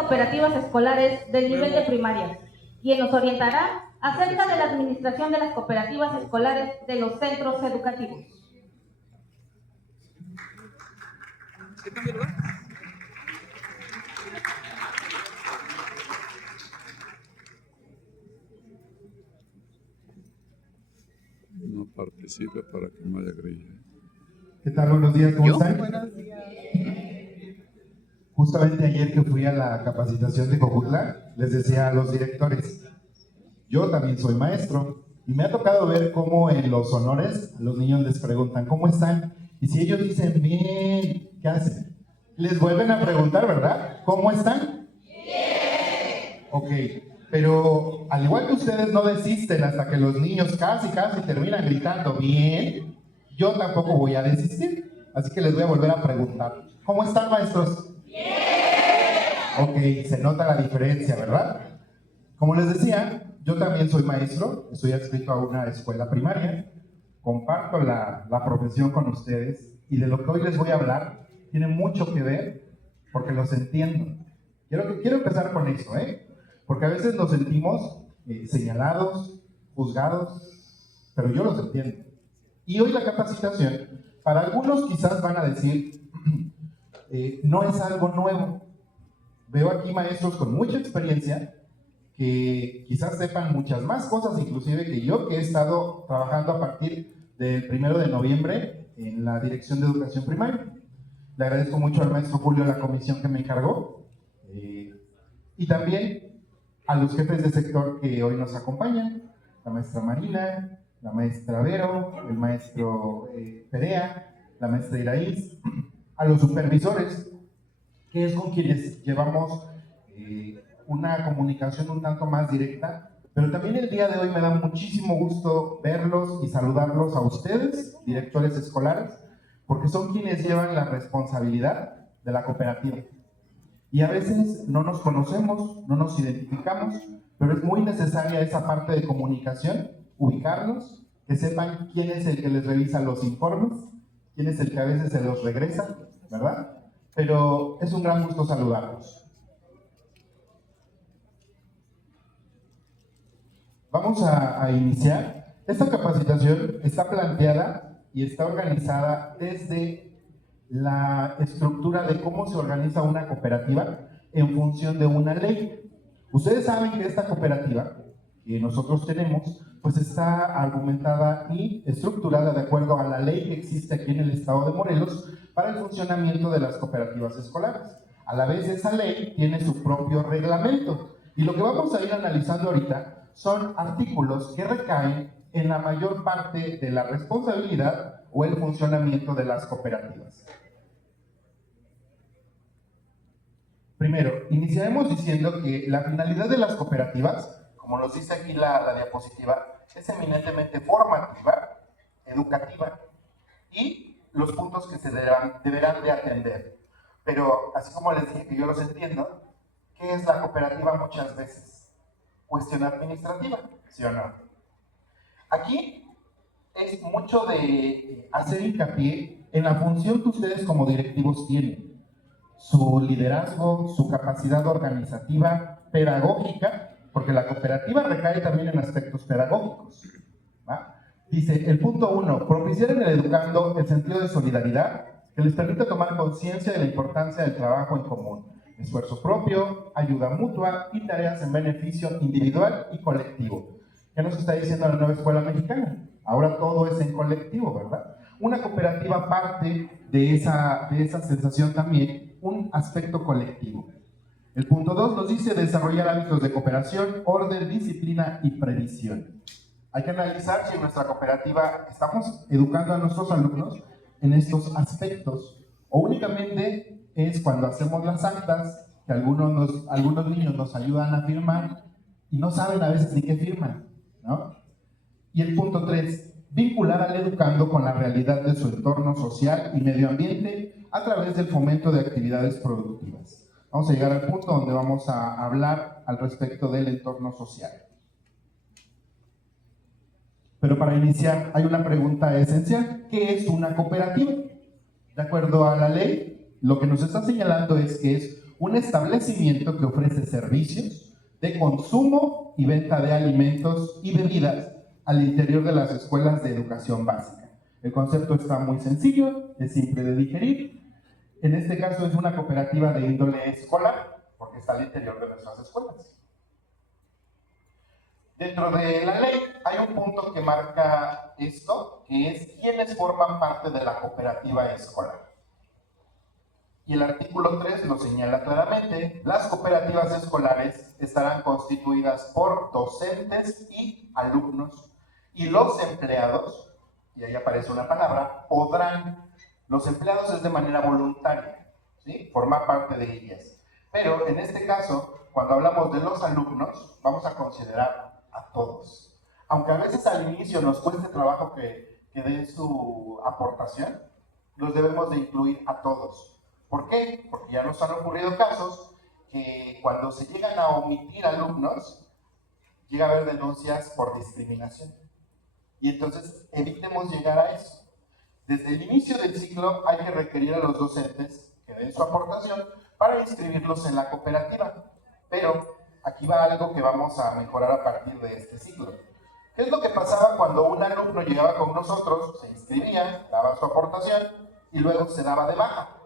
cooperativas escolares del nivel de primaria, quien nos orientará acerca de la administración de las cooperativas escolares de los centros educativos. No participe para que no haya grilla. ¿Qué tal? Buenos días, ¿cómo están? Buenos días. Justamente ayer que fui a la capacitación de Cojutla, les decía a los directores, yo también soy maestro y me ha tocado ver cómo en los honores a los niños les preguntan ¿cómo están? Y si ellos dicen bien, ¿qué hacen? Les vuelven a preguntar, ¿verdad? ¿Cómo están? Bien. Ok, pero al igual que ustedes no desisten hasta que los niños casi terminan gritando bien, yo tampoco voy a desistir. Así que les voy a volver a preguntar, ¿cómo están, maestros? Ok, se nota la diferencia, ¿verdad? Como les decía, yo también soy maestro, estoy adscrito a una escuela primaria, comparto la profesión con ustedes y de lo que hoy les voy a hablar tiene mucho que ver porque los entiendo. Quiero empezar con eso, porque a veces nos sentimos señalados, juzgados, pero yo los entiendo. Y hoy la capacitación, para algunos quizás van a decir, no es algo nuevo. Veo aquí maestros con mucha experiencia que quizás sepan muchas más cosas, inclusive que yo, que he estado trabajando a partir del 1 de noviembre en la Dirección de Educación Primaria. Le agradezco mucho al maestro Julio la comisión que me encargó y también a los jefes de sector que hoy nos acompañan, la maestra Marina, la maestra Vero, el maestro Perea, la maestra Iraíz, a los supervisores, que es con quienes llevamos una comunicación un tanto más directa, pero también el día de hoy me da muchísimo gusto verlos y saludarlos a ustedes, directores escolares, porque son quienes llevan la responsabilidad de la cooperativa. Y a veces no nos conocemos, no nos identificamos, pero es muy necesaria esa parte de comunicación, ubicarnos, que sepan quién es el que les revisa los informes, quién es el que a veces se los regresa, ¿verdad? Pero es un gran gusto saludarlos. Vamos a iniciar. Esta capacitación está planteada y está organizada desde la estructura de cómo se organiza una cooperativa en función de una ley. Ustedes saben que esta cooperativa que nosotros tenemos, pues está argumentada y estructurada de acuerdo a la ley que existe aquí en el estado de Morelos para el funcionamiento de las cooperativas escolares. A la vez, esa ley tiene su propio reglamento. Y lo que vamos a ir analizando ahorita son artículos que recaen en la mayor parte de la responsabilidad o el funcionamiento de las cooperativas. Primero, iniciaremos diciendo que la finalidad de las cooperativas, como nos dice aquí la diapositiva, es eminentemente formativa, educativa y los puntos que se deberán de atender. Pero, así como les dije que yo los entiendo, ¿qué es la cooperativa muchas veces? Cuestión administrativa, ¿sí o no? Aquí es mucho de hacer hincapié en la función que ustedes como directivos tienen, su liderazgo, su capacidad organizativa, pedagógica, porque la cooperativa recae también en aspectos pedagógicos, ¿va? Dice, el punto 1, propiciar en el educando el sentido de solidaridad que les permita tomar conciencia de la importancia del trabajo en común, esfuerzo propio, ayuda mutua y tareas en beneficio individual y colectivo. ¿Qué nos está diciendo la nueva escuela mexicana? Ahora todo es en colectivo, ¿verdad? Una cooperativa parte de esa sensación también, un aspecto colectivo. El punto 2 nos dice desarrollar hábitos de cooperación, orden, disciplina y previsión. Hay que analizar si en nuestra cooperativa estamos educando a nuestros alumnos en estos aspectos o únicamente es cuando hacemos las actas que algunos niños nos ayudan a firmar y no saben a veces ni qué firman, ¿no? Y el punto 3, vincular al educando con la realidad de su entorno social y medio ambiente a través del fomento de actividades productivas. Vamos a llegar al punto donde vamos a hablar al respecto del entorno social. Pero para iniciar hay una pregunta esencial. ¿Qué es una cooperativa? De acuerdo a la ley, lo que nos está señalando es que es un establecimiento que ofrece servicios de consumo y venta de alimentos y bebidas al interior de las escuelas de educación básica. El concepto está muy sencillo, es simple de digerir. En este caso es una cooperativa de índole escolar, porque está al interior de nuestras escuelas. Dentro de la ley hay un punto que marca esto, que es quiénes forman parte de la cooperativa escolar. Y el artículo 3 lo señala claramente: las cooperativas escolares estarán constituidas por docentes y alumnos, y los empleados, y ahí aparece una palabra, podrán. Los empleados es de manera voluntaria, ¿sí? Formar parte de ellas. Pero en este caso, cuando hablamos de los alumnos, vamos a considerar a todos. Aunque a veces al inicio nos cueste trabajo que den su aportación, los debemos de incluir a todos. ¿Por qué? Porque ya nos han ocurrido casos que cuando se llegan a omitir alumnos, llega a haber denuncias por discriminación. Y entonces evitemos llegar a eso. Desde el inicio del ciclo hay que requerir a los docentes que den su aportación para inscribirlos en la cooperativa. Pero aquí va algo que vamos a mejorar a partir de este ciclo. ¿Qué es lo que pasaba cuando un alumno llegaba con nosotros, se inscribía, daba su aportación y luego se daba de baja?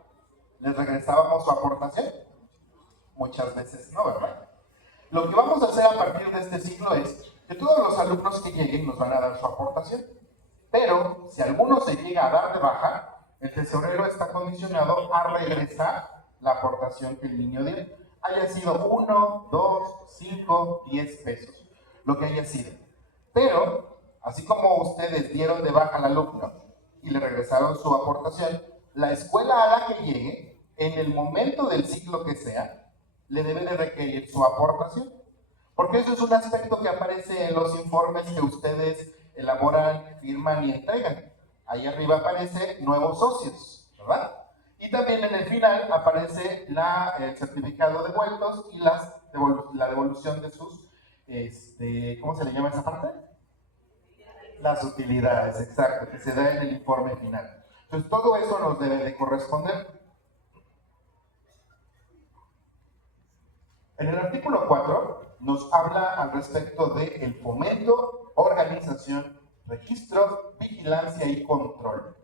¿Les regresábamos su aportación? Muchas veces no, ¿verdad? Lo que vamos a hacer a partir de este ciclo es que todos los alumnos que lleguen nos van a dar su aportación. Pero si alguno se llega a dar de baja, el tesorero está condicionado a regresar la aportación que el niño dio, haya sido 1, 2, 5, 10 pesos, lo que haya sido. Pero, así como ustedes dieron de baja al alumno y le regresaron su aportación, la escuela a la que llegue, en el momento del ciclo que sea, le debe de requerir su aportación. Porque eso es un aspecto que aparece en los informes que ustedes elaboran, firman y entregan. Ahí arriba aparece nuevos socios, ¿verdad? Y también en el final aparece el certificado de vueltos y la devolución de sus, ¿cómo se le llama esa parte? Las utilidades, exacto, que se da en el informe final. Entonces todo eso nos debe de corresponder. En el artículo 4 nos habla al respecto del fomento, organización, registro, vigilancia y control.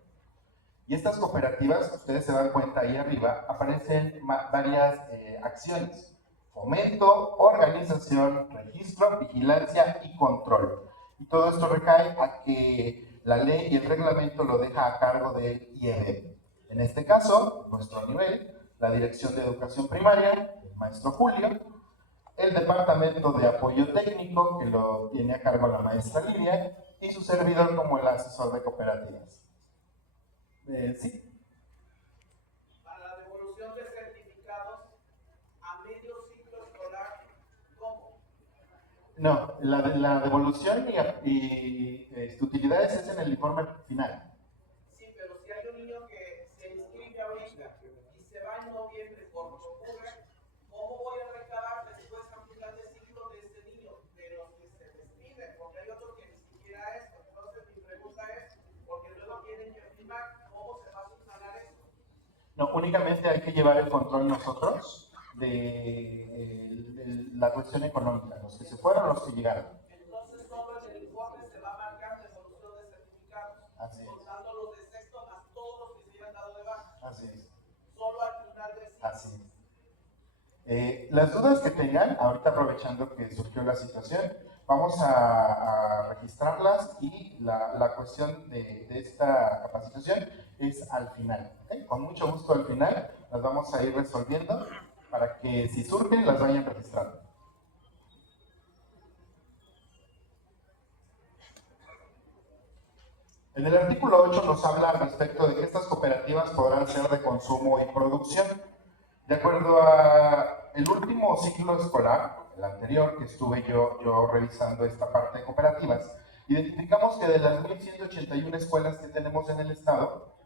Y estas cooperativas, ustedes se dan cuenta ahí arriba, aparecen varias acciones: fomento, organización, registro, vigilancia y control. Y todo esto recae a que la ley y el reglamento lo deja a cargo del IED. En este caso, nuestro nivel, la Dirección de Educación Primaria, el maestro Julio, el Departamento de Apoyo Técnico, que lo tiene a cargo la maestra Lidia, y su servidor como el asesor de cooperativas. ¿Sí? Para la devolución de certificados a medio ciclo escolar, ¿cómo? No, la devolución y utilidades es en el informe final. Sí, pero si hay un niño que se inscribe ahorita y se va en noviembre por octubre, ¿cómo voy a recabar después a final de ciclo de este niño, de los que se inscriben? Porque hay otro que ni siquiera es. Entonces mi pregunta es, porque luego tienen que firmar, ¿cómo se va a subsanar esto? No, únicamente hay que llevar el control nosotros de la cuestión económica, los que se fueron, los que llegaron. Entonces todo en el informe se va a marcar devolución de certificados, contando los de sexto más todos los que se hayan dado de baja. Así es. Solo al final del ciclo. Así es. Las dudas que tengan, ahorita aprovechando que surgió la situación, vamos a registrarlas y la cuestión de esta capacitación es al final. ¿Okay? Con mucho gusto al final las vamos a ir resolviendo para que si surgen las vayan registrando. En el artículo 8 nos habla al respecto de que estas cooperativas podrán ser de consumo y producción. De acuerdo a el último ciclo escolar, el anterior, que estuve yo revisando esta parte de cooperativas, identificamos que de las 1,181 escuelas que tenemos en el estado,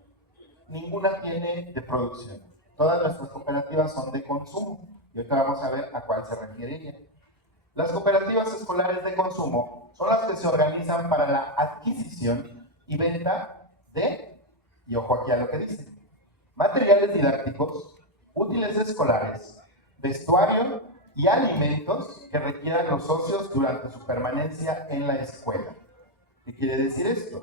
ninguna tiene de producción. Todas nuestras cooperativas son de consumo. Y ahorita vamos a ver a cuál se refiere ella. Las cooperativas escolares de consumo son las que se organizan para la adquisición y venta de, y ojo aquí a lo que dice, materiales didácticos, útiles escolares, vestuario y alimentos que requieran los socios durante su permanencia en la escuela. ¿Qué quiere decir esto?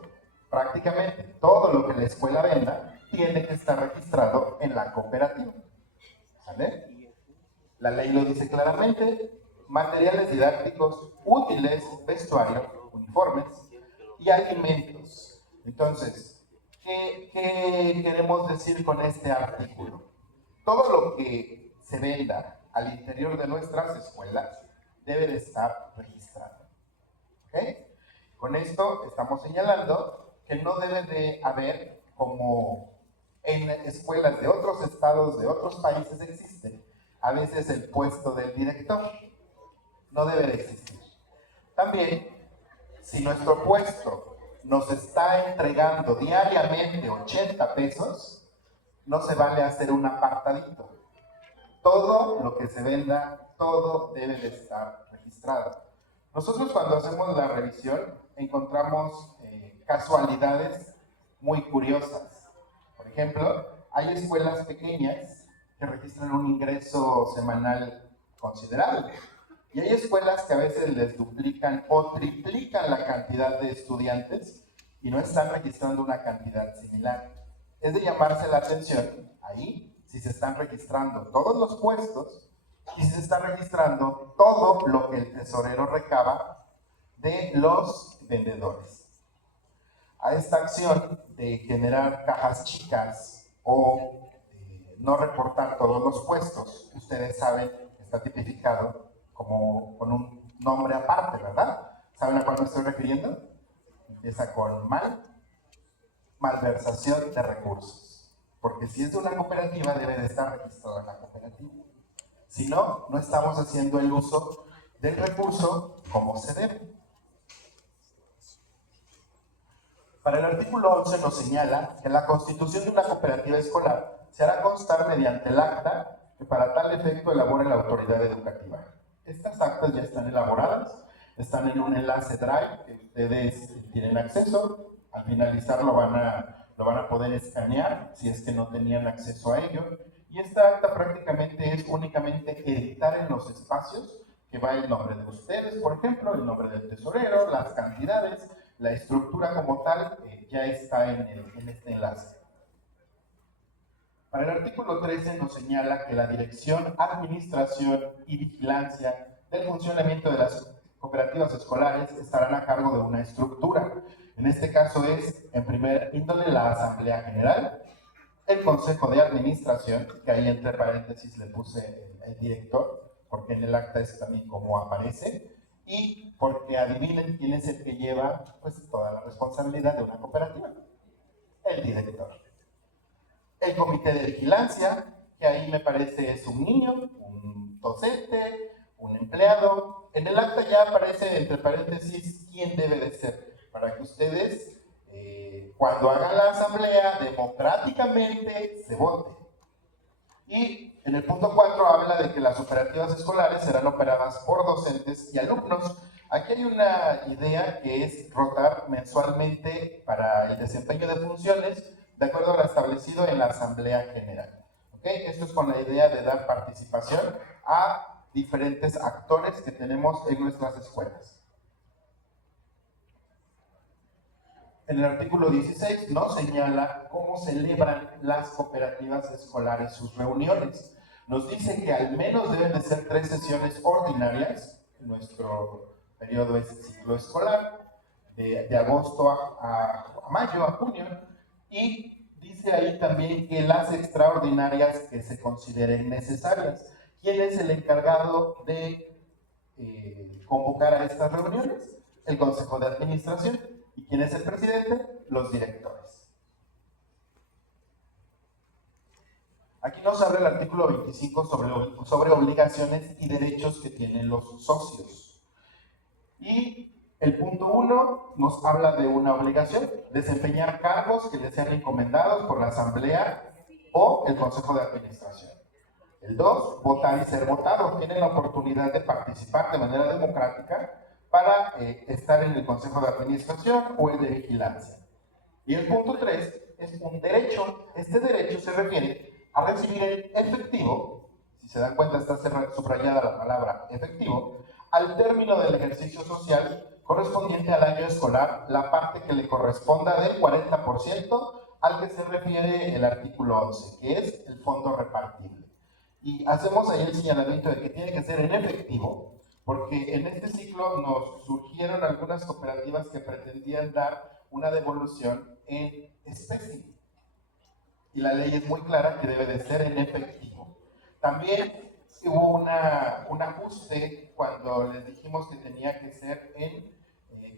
Prácticamente todo lo que la escuela venda tiene que estar registrado en la cooperativa. ¿Vale? La ley lo dice claramente: materiales didácticos, útiles, vestuario, uniformes y alimentos. Entonces, ¿qué queremos decir con este artículo? Todo lo que se venda al interior de nuestras escuelas debe de estar registrado. ¿Okay? Con esto estamos señalando que no debe de haber, como en escuelas de otros estados, de otros países existe, a veces el puesto del director. No debe de existir. También, si nuestro puesto nos está entregando diariamente 80 pesos, no se vale hacer un apartadito. Todo lo que se venda, todo debe de estar registrado. Nosotros, cuando hacemos la revisión, encontramos casualidades muy curiosas. Por ejemplo, hay escuelas pequeñas que registran un ingreso semanal considerable. Y hay escuelas que a veces les duplican o triplican la cantidad de estudiantes y no están registrando una cantidad similar. Es de llamarse la atención ahí si se están registrando todos los puestos y si se está registrando todo lo que el tesorero recaba de los vendedores. A esta acción de generar cajas chicas o no reportar todos los puestos, ustedes saben, está tipificado como con un nombre aparte, ¿verdad? ¿Saben a cuál me estoy refiriendo? Empieza con malversación de recursos. Porque si es de una cooperativa, debe de estar registrada en la cooperativa. Si no, no estamos haciendo el uso del recurso como se debe. Para el artículo 11 nos señala que la constitución de una cooperativa escolar se hará constar mediante el acta que para tal efecto elabore la autoridad educativa. Estas actas ya están elaboradas, están en un enlace Drive que ustedes tienen acceso. Al finalizar lo van a poder escanear si es que no tenían acceso a ello. Y esta acta prácticamente es únicamente editar en los espacios que va el nombre de ustedes, por ejemplo, el nombre del tesorero, las cantidades, la estructura como tal, ya está en este enlace. Para el artículo 13 nos señala que la dirección, administración y vigilancia del funcionamiento de las cooperativas escolares estarán a cargo de una estructura. En este caso es, en primer índole, la Asamblea General, el Consejo de Administración, que ahí entre paréntesis le puse el director, porque en el acta es también como aparece, y porque adivinen quién es el que lleva pues toda la responsabilidad de una cooperativa, el director. El comité de vigilancia, que ahí me parece es un niño, un docente, un empleado. En el acta ya aparece entre paréntesis quién debe de ser, para que ustedes cuando hagan la asamblea democráticamente se vote. Y en el punto 4 habla de que las operativas escolares serán operadas por docentes y alumnos. Aquí hay una idea que es rotar mensualmente para el desempeño de funciones de acuerdo a lo establecido en la Asamblea General. ¿Okay? Esto es con la idea de dar participación a diferentes actores que tenemos en nuestras escuelas. En el artículo 16 nos señala cómo celebran las cooperativas escolares sus reuniones. Nos dice que al menos deben de ser 3 sesiones ordinarias. Nuestro periodo es ciclo escolar, de agosto a mayo, a junio. Y dice ahí también que las extraordinarias que se consideren necesarias. ¿Quién es el encargado de convocar a estas reuniones? El Consejo de Administración. ¿Y quién es el presidente? Los directores. Aquí nos habla el artículo 25 sobre obligaciones y derechos que tienen los socios. Y el punto 1 nos habla de una obligación, desempeñar cargos que les sean encomendados por la asamblea o el consejo de administración. El 2, votar y ser votado. Tienen la oportunidad de participar de manera democrática para estar en el consejo de administración o el de vigilancia. Y el punto 3 es un derecho. Este derecho se refiere a recibir en efectivo si se dan cuenta está subrayada la palabra efectivo, al término del ejercicio social correspondiente al año escolar, la parte que le corresponda del 40% al que se refiere el artículo 11, que es el fondo repartible. Y hacemos ahí el señalamiento de que tiene que ser en efectivo, porque en este ciclo nos surgieron algunas cooperativas que pretendían dar una devolución en especie. Y la ley es muy clara que debe de ser en efectivo. También hubo un ajuste cuando les dijimos que tenía que ser en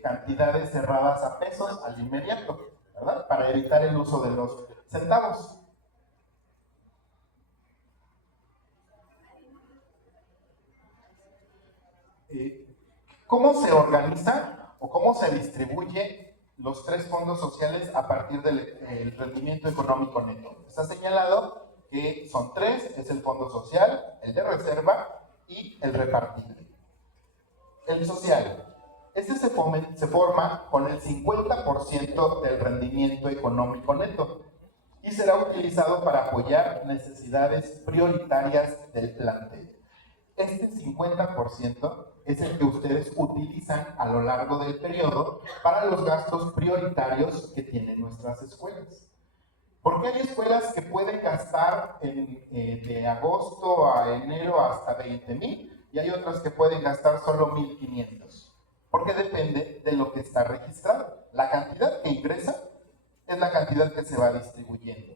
cantidades cerradas a pesos al inmediato, ¿verdad? Para evitar el uso de los centavos. ¿Cómo se organiza o cómo se distribuye los tres fondos sociales a partir del rendimiento económico neto? Está señalado que son tres, es el fondo social, el de reserva y el repartible. El social, este se forma con el 50% del rendimiento económico neto y será utilizado para apoyar necesidades prioritarias del plantel. Este 50% es el que ustedes utilizan a lo largo del periodo para los gastos prioritarios que tienen nuestras escuelas. Porque hay escuelas que pueden gastar de agosto a enero hasta 20,000 y hay otras que pueden gastar solo 1,500. Porque depende de lo que está registrado. La cantidad que ingresa es la cantidad que se va distribuyendo.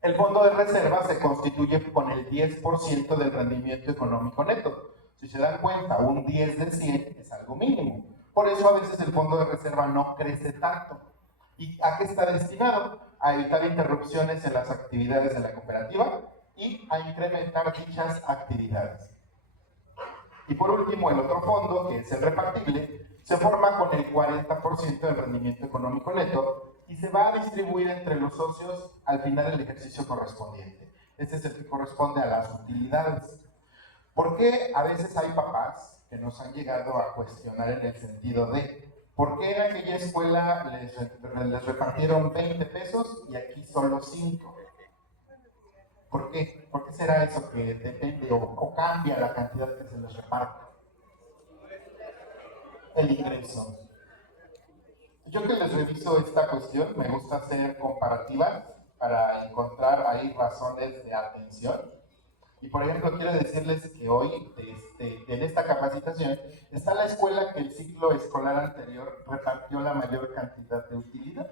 El fondo de reserva se constituye con el 10% del rendimiento económico neto. Si se dan cuenta, un 10 de 100 es algo mínimo. Por eso a veces el fondo de reserva no crece tanto. ¿Y a qué está destinado? A evitar interrupciones en las actividades de la cooperativa y a incrementar dichas actividades. Y por último, el otro fondo, que es el repartible, se forma con el 40% del rendimiento económico neto y se va a distribuir entre los socios al final del ejercicio correspondiente. Este es el que corresponde a las utilidades. ¿Por qué a veces hay papás que nos han llegado a cuestionar en el sentido de ¿por qué en aquella escuela les repartieron 20 pesos y aquí solo 5? ¿Por qué? ¿Por qué será eso que depende o cambia la cantidad que se les reparte? El ingreso. Yo que les reviso esta cuestión, me gusta hacer comparativas para encontrar ahí razones de atención. Y por ejemplo, quiero decirles que hoy, en esta capacitación, está la escuela que el ciclo escolar anterior repartió la mayor cantidad de utilidad.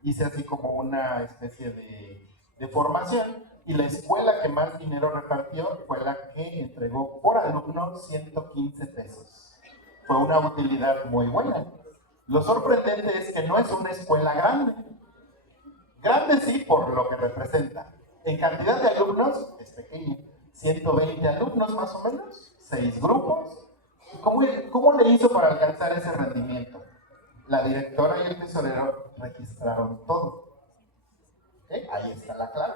Hice así como una especie de formación, y la escuela que más dinero repartió fue la que entregó por alumno 115 pesos. Fue una utilidad muy buena. Lo sorprendente es que no es una escuela grande. Grande sí, por lo que representa. En cantidad de alumnos es pequeño. 120 alumnos más o menos, 6 grupos. ¿Cómo le hizo para alcanzar ese rendimiento? La directora y el tesorero registraron todo. ¿Okay? Ahí está la clave.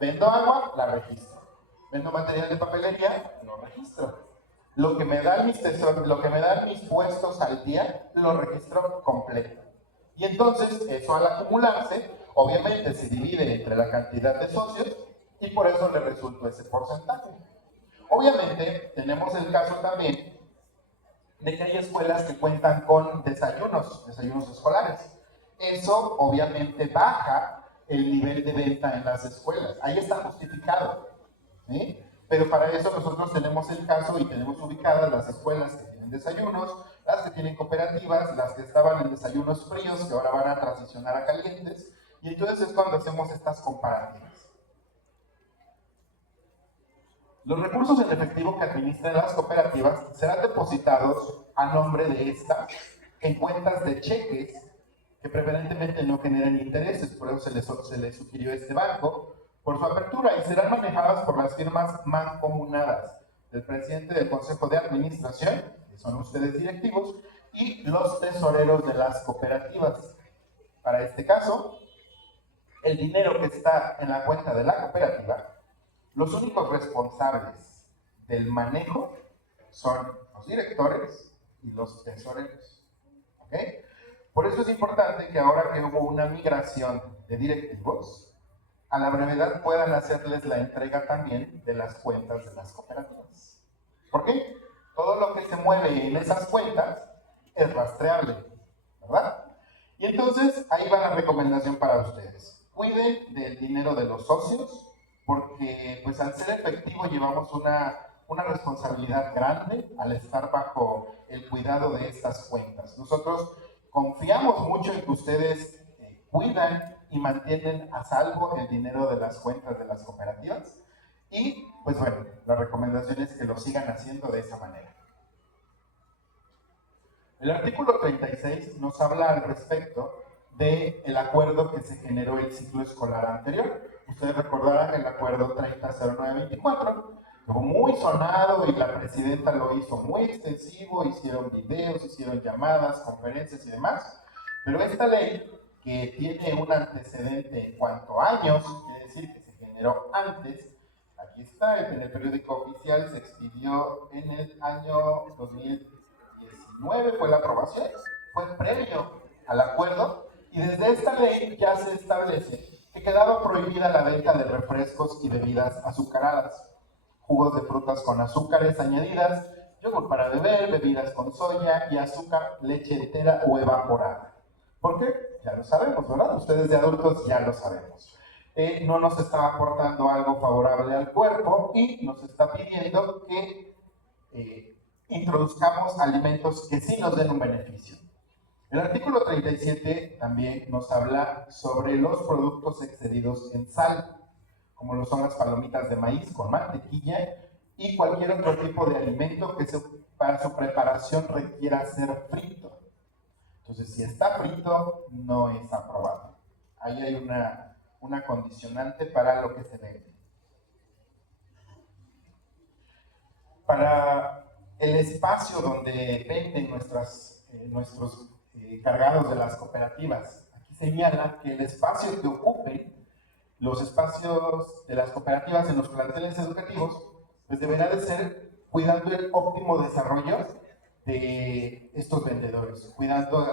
Vendo agua, la registro. Vendo material de papelería, lo registro. Lo que me dan mis puestos al día, lo registro completo. Y entonces, eso al acumularse, obviamente se divide entre la cantidad de socios y por eso le resultó ese porcentaje. Obviamente, tenemos el caso también de que hay escuelas que cuentan con desayunos escolares. Eso obviamente baja el nivel de venta en las escuelas. Ahí está justificado, ¿sí? Pero para eso nosotros tenemos el caso y tenemos ubicadas las escuelas que tienen desayunos, las que tienen cooperativas, las que estaban en desayunos fríos, que ahora van a transicionar a calientes, y entonces es cuando hacemos estas comparativas. Los recursos en efectivo que administran las cooperativas serán depositados a nombre de estas en cuentas de cheques que preferentemente no generen intereses, por eso se les sugirió este banco, por su apertura, y serán manejadas por las firmas mancomunadas del presidente del Consejo de Administración, que son ustedes directivos, y los tesoreros de las cooperativas. Para este caso, el dinero que está en la cuenta de la cooperativa, los únicos responsables del manejo son los directores y los tesoreros. ¿Okay? Por eso es importante que ahora que hubo una migración de directivos, a la brevedad puedan hacerles la entrega también de las cuentas de las cooperativas. ¿Por qué? Todo lo que se mueve en esas cuentas es rastreable, ¿verdad? Y entonces ahí va la recomendación para ustedes. Cuiden del dinero de los socios, porque pues al ser efectivo llevamos una responsabilidad grande al estar bajo el cuidado de estas cuentas. Nosotros confiamos mucho en que ustedes cuidan y mantienen a salvo el dinero de las cuentas de las cooperativas y pues bueno, la recomendación es que lo sigan haciendo de esa manera. El artículo 36 nos habla al respecto del acuerdo que se generó el ciclo escolar anterior. Ustedes recordarán el acuerdo 300924, que fue muy sonado y la presidenta lo hizo muy extensivo, hicieron videos, hicieron llamadas, conferencias y demás, pero esta ley, que tiene un antecedente en cuanto a años, quiere decir que se generó antes, aquí está, en el periódico oficial se expidió en el año 2019, fue la aprobación, fue previo al acuerdo, y desde esta ley ya se establece que quedaba prohibida la venta de refrescos y bebidas azucaradas, jugos de frutas con azúcares añadidas, yogur para beber, bebidas con soya y azúcar, leche entera o evaporada. ¿Por qué? Ya lo sabemos, ¿verdad? Ustedes de adultos ya lo sabemos. No nos está aportando algo favorable al cuerpo y nos está pidiendo que introduzcamos alimentos que sí nos den un beneficio. El artículo 37 también nos habla sobre los productos excedidos en sal, como lo son las palomitas de maíz con mantequilla y cualquier otro tipo de alimento que para su preparación requiera ser frito. Entonces, si está frito, no es aprobado. Ahí hay una condicionante para lo que se vende. Para el espacio donde venden nuestros cargados de las cooperativas, aquí señala que el espacio que ocupen los espacios de las cooperativas en los planteles educativos, pues deberá de ser cuidando el óptimo desarrollo de estos vendedores, cuidando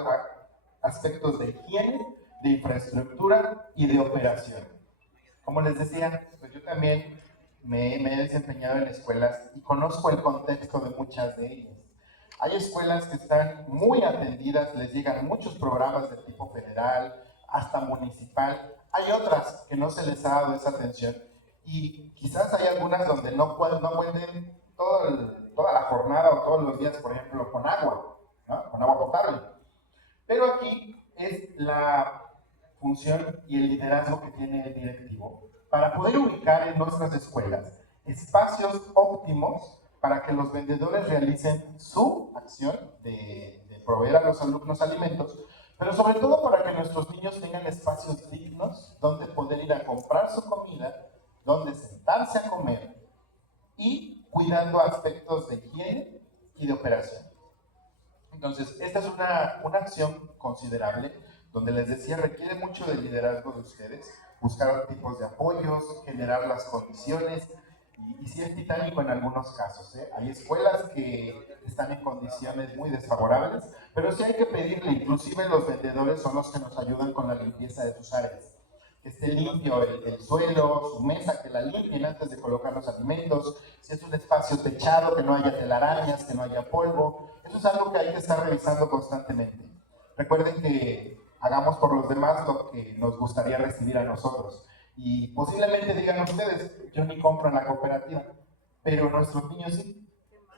aspectos de higiene, de infraestructura y de operación. Como les decía, pues yo también me he desempeñado en escuelas y conozco el contexto de muchas de ellas. Hay escuelas que están muy atendidas, les llegan muchos programas de tipo federal, hasta municipal. Hay otras que no se les ha dado esa atención y quizás hay algunas donde no pueden toda la jornada o todos los días, por ejemplo, con agua, ¿no? Con agua potable. Pero aquí es la función y el liderazgo que tiene el directivo para poder ubicar en nuestras escuelas espacios óptimos para que los vendedores realicen su acción de proveer a los alumnos alimentos, pero sobre todo para que nuestros niños tengan espacios dignos donde poder ir a comprar su comida, donde sentarse a comer y cuidando aspectos de higiene y de operación. Entonces, esta es una acción considerable, donde les decía, requiere mucho del liderazgo de ustedes, buscar tipos de apoyos, generar las condiciones, y sí es titánico en algunos casos, ¿eh? Hay escuelas que están en condiciones muy desfavorables, pero sí hay que pedirle, inclusive los vendedores son los que nos ayudan con la limpieza de sus áreas. Que esté limpio el suelo, su mesa, que la limpien antes de colocar los alimentos, si es un espacio techado, que no haya telarañas, que no haya polvo. Eso es algo que hay que estar revisando constantemente. Recuerden que hagamos por los demás lo que nos gustaría recibir a nosotros. Y posiblemente digan ustedes, yo ni compro en la cooperativa, pero nuestros niños sí.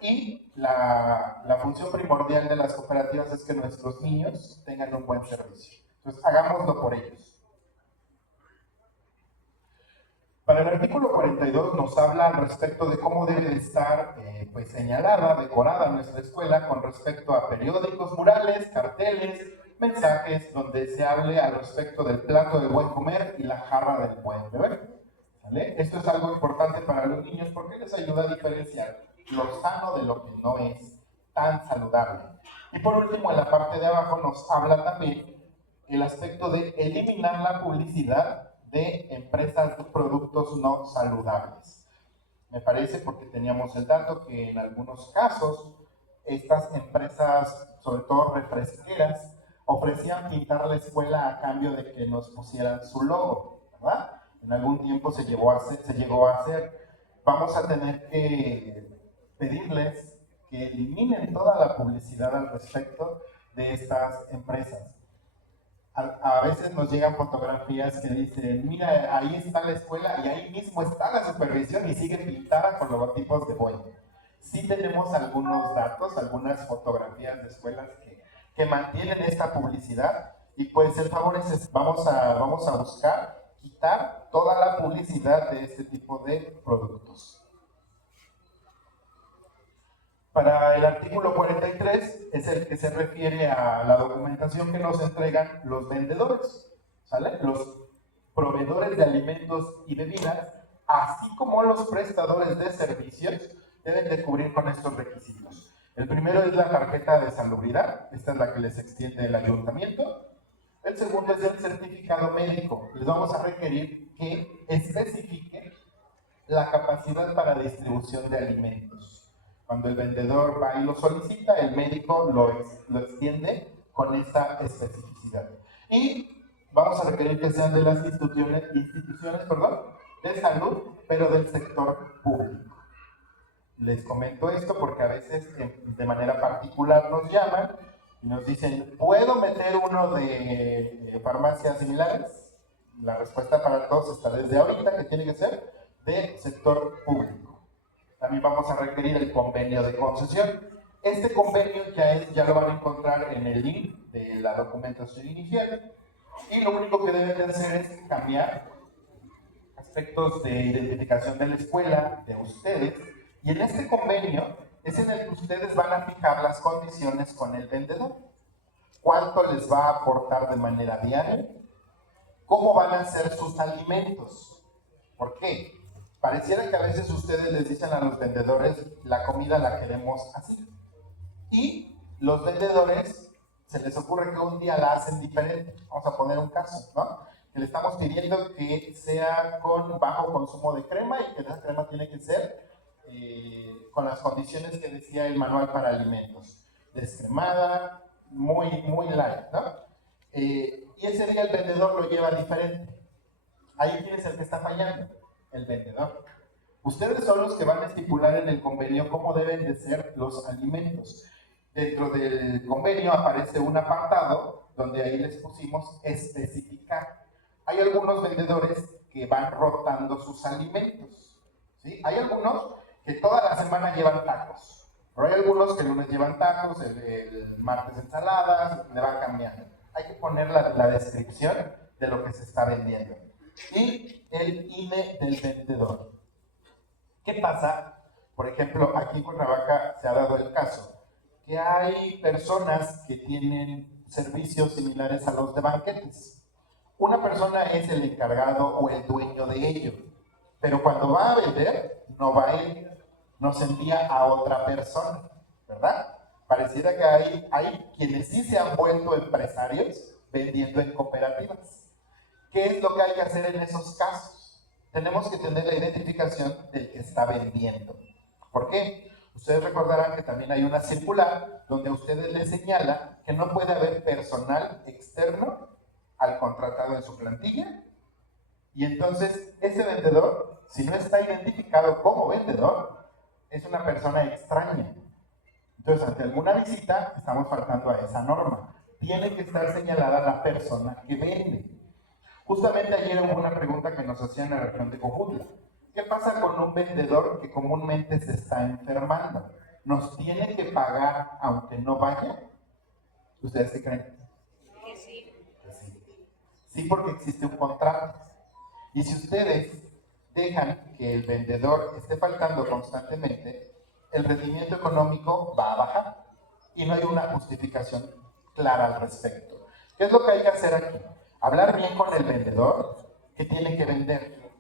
Y la función primordial de las cooperativas es que nuestros niños tengan un buen servicio. Entonces, hagámoslo por ellos. Para el artículo 42 nos habla al respecto de cómo debe de estar pues señalada, decorada nuestra escuela con respecto a periódicos, murales, carteles, mensajes, donde se hable al respecto del plato del buen comer y la jarra del buen beber. ¿Vale? Esto es algo importante para los niños porque les ayuda a diferenciar lo sano de lo que no es tan saludable. Y por último, en la parte de abajo nos habla también el aspecto de eliminar la publicidad de empresas de productos no saludables. Me parece, porque teníamos el dato, que en algunos casos estas empresas, sobre todo refresqueras, ofrecían pintar la escuela a cambio de que nos pusieran su logo, ¿verdad? en algún tiempo se llegó a hacer. Vamos a tener que pedirles que eliminen toda la publicidad al respecto de estas empresas. A veces nos llegan fotografías que dicen, mira, ahí está la escuela y ahí mismo está la supervisión y sigue pintada con logotipos de Boeing. Sí tenemos algunos datos, algunas fotografías de escuelas que mantienen esta publicidad y pues el favor es, vamos a buscar quitar toda la publicidad de este tipo de productos. Para el artículo 43 es el que se refiere a la documentación que nos entregan los vendedores, ¿sale? Los proveedores de alimentos y bebidas, así como los prestadores de servicios, deben de cubrir con estos requisitos. El primero es la tarjeta de salubridad, esta es la que les extiende el ayuntamiento. El segundo es el certificado médico. Les vamos a requerir que especifique la capacidad para distribución de alimentos. Cuando el vendedor va y lo solicita, el médico lo extiende con esta especificidad. Y vamos a requerir que sean de las instituciones de salud, pero del sector público. Les comento esto porque a veces de manera particular nos llaman y nos dicen, ¿puedo meter uno de farmacias similares? La respuesta para todos está desde ahorita, que tiene que ser de sector público. También vamos a requerir el convenio de concesión. Este convenio ya lo van a encontrar en el link de la documentación inicial y lo único que deben de hacer es cambiar aspectos de identificación de la escuela, de ustedes, y en este convenio es en el que ustedes van a fijar las condiciones con el vendedor. ¿Cuánto les va a aportar de manera diaria? ¿Cómo van a ser sus alimentos? ¿Por qué? Pareciera que a veces ustedes les dicen a los vendedores, la comida la queremos así. Y los vendedores, se les ocurre que un día la hacen diferente. Vamos a poner un caso, ¿no? Que le estamos pidiendo que sea con bajo consumo de crema y que esa crema tiene que ser con las condiciones que decía el manual para alimentos. Descremada, muy light, ¿no? Y ese día el vendedor lo lleva diferente. Ahí quién es el que está fallando. El vendedor. Ustedes son los que van a estipular en el convenio cómo deben de ser los alimentos. Dentro del convenio aparece un apartado donde ahí les pusimos especificar. Hay algunos vendedores que van rotando sus alimentos, ¿sí? Hay algunos que toda la semana llevan tacos, pero hay algunos que el lunes llevan tacos, el martes ensaladas, le van cambiando. Hay que poner la descripción de lo que se está vendiendo. Y el INE del vendedor. ¿Qué pasa? Por ejemplo, aquí en Cuernavaca se ha dado el caso que hay personas que tienen servicios similares a los de banquetes. Una persona es el encargado o el dueño de ello, pero cuando va a vender, no va él, nos envía a otra persona, ¿verdad? Pareciera que hay quienes sí se han vuelto empresarios vendiendo en cooperativas. ¿Qué es lo que hay que hacer en esos casos? Tenemos que tener la identificación del que está vendiendo. ¿Por qué? Ustedes recordarán que también hay una circular donde a ustedes les señala que no puede haber personal externo al contratado en su plantilla. Y entonces, ese vendedor, si no está identificado como vendedor, es una persona extraña. Entonces, ante alguna visita, estamos faltando a esa norma. Tiene que estar señalada la persona que vende. Justamente ayer hubo una pregunta que nos hacían en la región de Cojutla. ¿Qué pasa con un vendedor que comúnmente se está enfermando? ¿Nos tiene que pagar aunque no vaya? ¿Ustedes qué creen? Que sí. Sí, porque existe un contrato. Y si ustedes dejan que el vendedor esté faltando constantemente, el rendimiento económico va a bajar y no hay una justificación clara al respecto. ¿Qué es lo que hay que hacer aquí? Hablar bien con el vendedor que tiene que vender,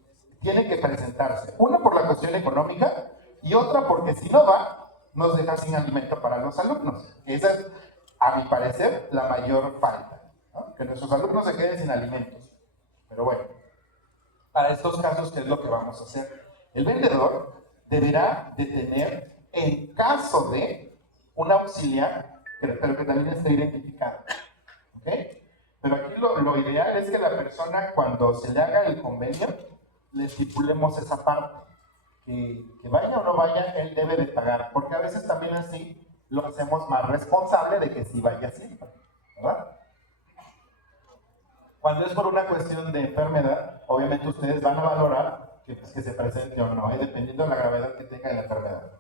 tiene que presentarse. Una por la cuestión económica y otra porque si no va, nos deja sin alimento para los alumnos. Esa es, a mi parecer, la mayor falta, ¿no? Que nuestros alumnos se queden sin alimentos. Pero bueno, para estos casos, ¿qué es lo que vamos a hacer? El vendedor deberá de tener, en caso de un auxiliar, pero que también esté identificado, ¿ok? Pero aquí lo ideal es que la persona, cuando se le haga el convenio, le estipulemos esa parte. Que vaya o no vaya, él debe de pagar. Porque a veces también así lo hacemos más responsable de que sí vaya siempre, ¿verdad? Cuando es por una cuestión de enfermedad, obviamente ustedes van a valorar que se presente o no, dependiendo de la gravedad que tenga la enfermedad.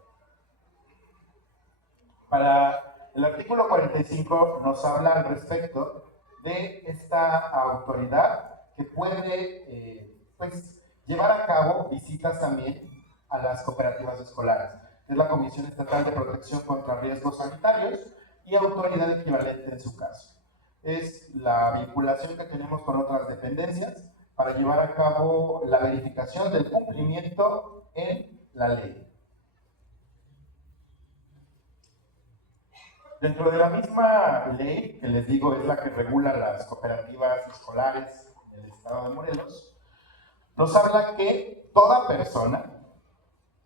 Para el artículo 45 nos habla al respecto de esta autoridad que puede pues, llevar a cabo visitas también a las cooperativas escolares. Es la Comisión Estatal de Protección contra Riesgos Sanitarios y autoridad equivalente en su caso. Es la vinculación que tenemos con otras dependencias para llevar a cabo la verificación del cumplimiento en la ley. Dentro de la misma ley, que les digo es la que regula las cooperativas escolares en el estado de Morelos, nos habla que toda persona,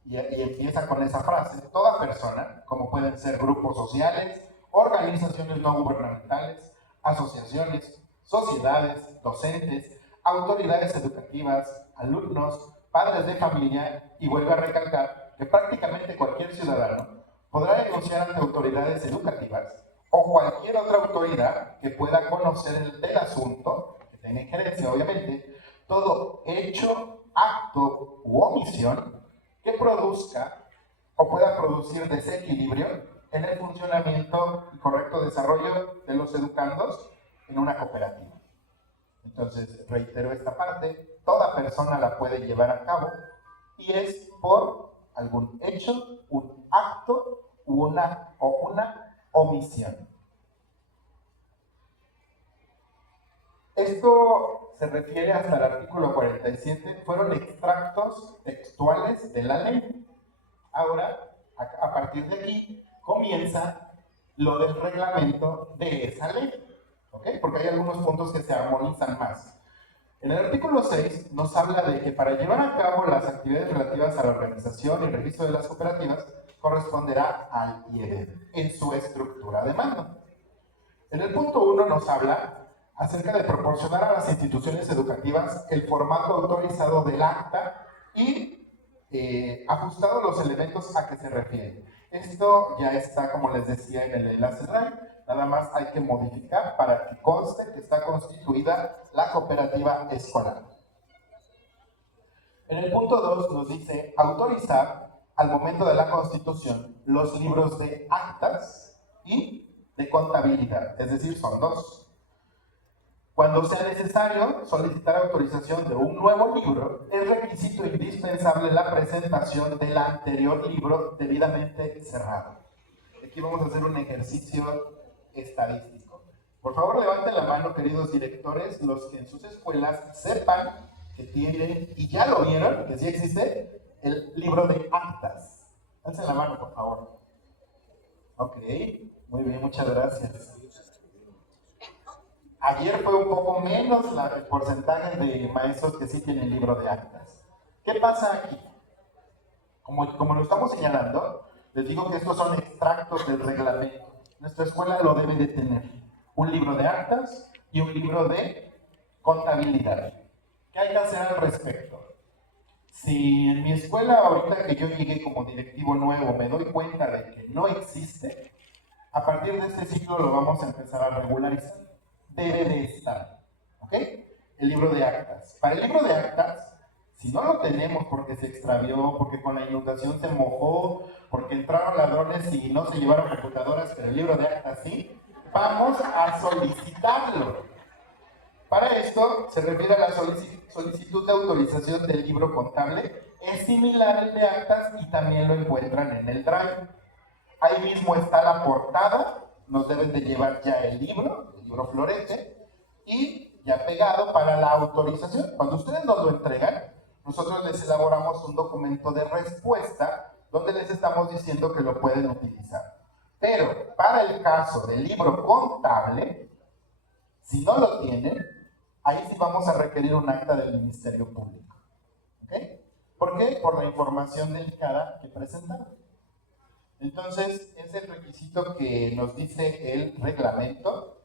y empieza con esa frase, toda persona, como pueden ser grupos sociales, organizaciones no gubernamentales, asociaciones, sociedades, docentes, autoridades educativas, alumnos, padres de familia, y vuelvo a recalcar que prácticamente cualquier ciudadano podrá denunciar ante autoridades educativas o cualquier otra autoridad que pueda conocer del asunto, que tenga injerencia obviamente, todo hecho, acto u omisión que produzca o pueda producir desequilibrio en el funcionamiento y correcto desarrollo de los educandos en una cooperativa. Entonces, reitero esta parte, toda persona la puede llevar a cabo y es por algún hecho, un acto o una omisión. Esto se refiere hasta el artículo 47, fueron extractos textuales de la ley. Ahora, a partir de aquí, comienza lo del reglamento de esa ley, ¿ok? Porque hay algunos puntos que se armonizan más. En el artículo 6 nos habla de que para llevar a cabo las actividades relativas a la organización y registro de las cooperativas corresponderá al IED en su estructura de mando. En el punto 1 nos habla acerca de proporcionar a las instituciones educativas el formato autorizado del acta y ajustado a los elementos a que se refiere. Esto ya está, como les decía, en el enlace Drive. Nada más hay que modificar para que conste que está constituida la cooperativa escolar. En el punto 2 nos dice autorizar al momento de la constitución los libros de actas y de contabilidad, es decir, son dos. Cuando sea necesario solicitar autorización de un nuevo libro, es requisito indispensable la presentación del anterior libro debidamente cerrado. Aquí vamos a hacer un ejercicio estadístico. Por favor, levanten la mano, queridos directores, los que en sus escuelas sepan que tienen, y ya lo vieron, que sí existe, el libro de actas. Alcen la mano, por favor. Ok, muy bien, muchas gracias. Ayer fue un poco menos el porcentaje de maestros que sí tienen libro de actas. ¿Qué pasa aquí? Como lo estamos señalando, les digo que estos son extractos del reglamento. Nuestra escuela lo debe de tener. Un libro de actas y un libro de contabilidad. ¿Qué hay que hacer al respecto? Si en mi escuela, ahorita que yo llegué como directivo nuevo, me doy cuenta de que no existe, a partir de este ciclo lo vamos a empezar a regularizar. Debe de estar, ¿ok? El libro de actas. Para el libro de actas, si no lo tenemos porque se extravió, porque con la inundación se mojó, porque entraron ladrones y no se llevaron computadoras, pero el libro de actas sí, vamos a solicitarlo. Para esto se refiere a la solicitud de autorización del libro contable, es similar al de actas y también lo encuentran en el Drive. Ahí mismo está la portada, nos deben de llevar ya el libro florete, y ya pegado para la autorización. Cuando ustedes nos lo entregan, nosotros les elaboramos un documento de respuesta donde les estamos diciendo que lo pueden utilizar. Pero para el caso del libro contable, si no lo tienen, ahí sí vamos a requerir un acta del Ministerio Público. ¿Ok? ¿Por qué? Por la información delicada que presentaron. Entonces, es el requisito que nos dice el reglamento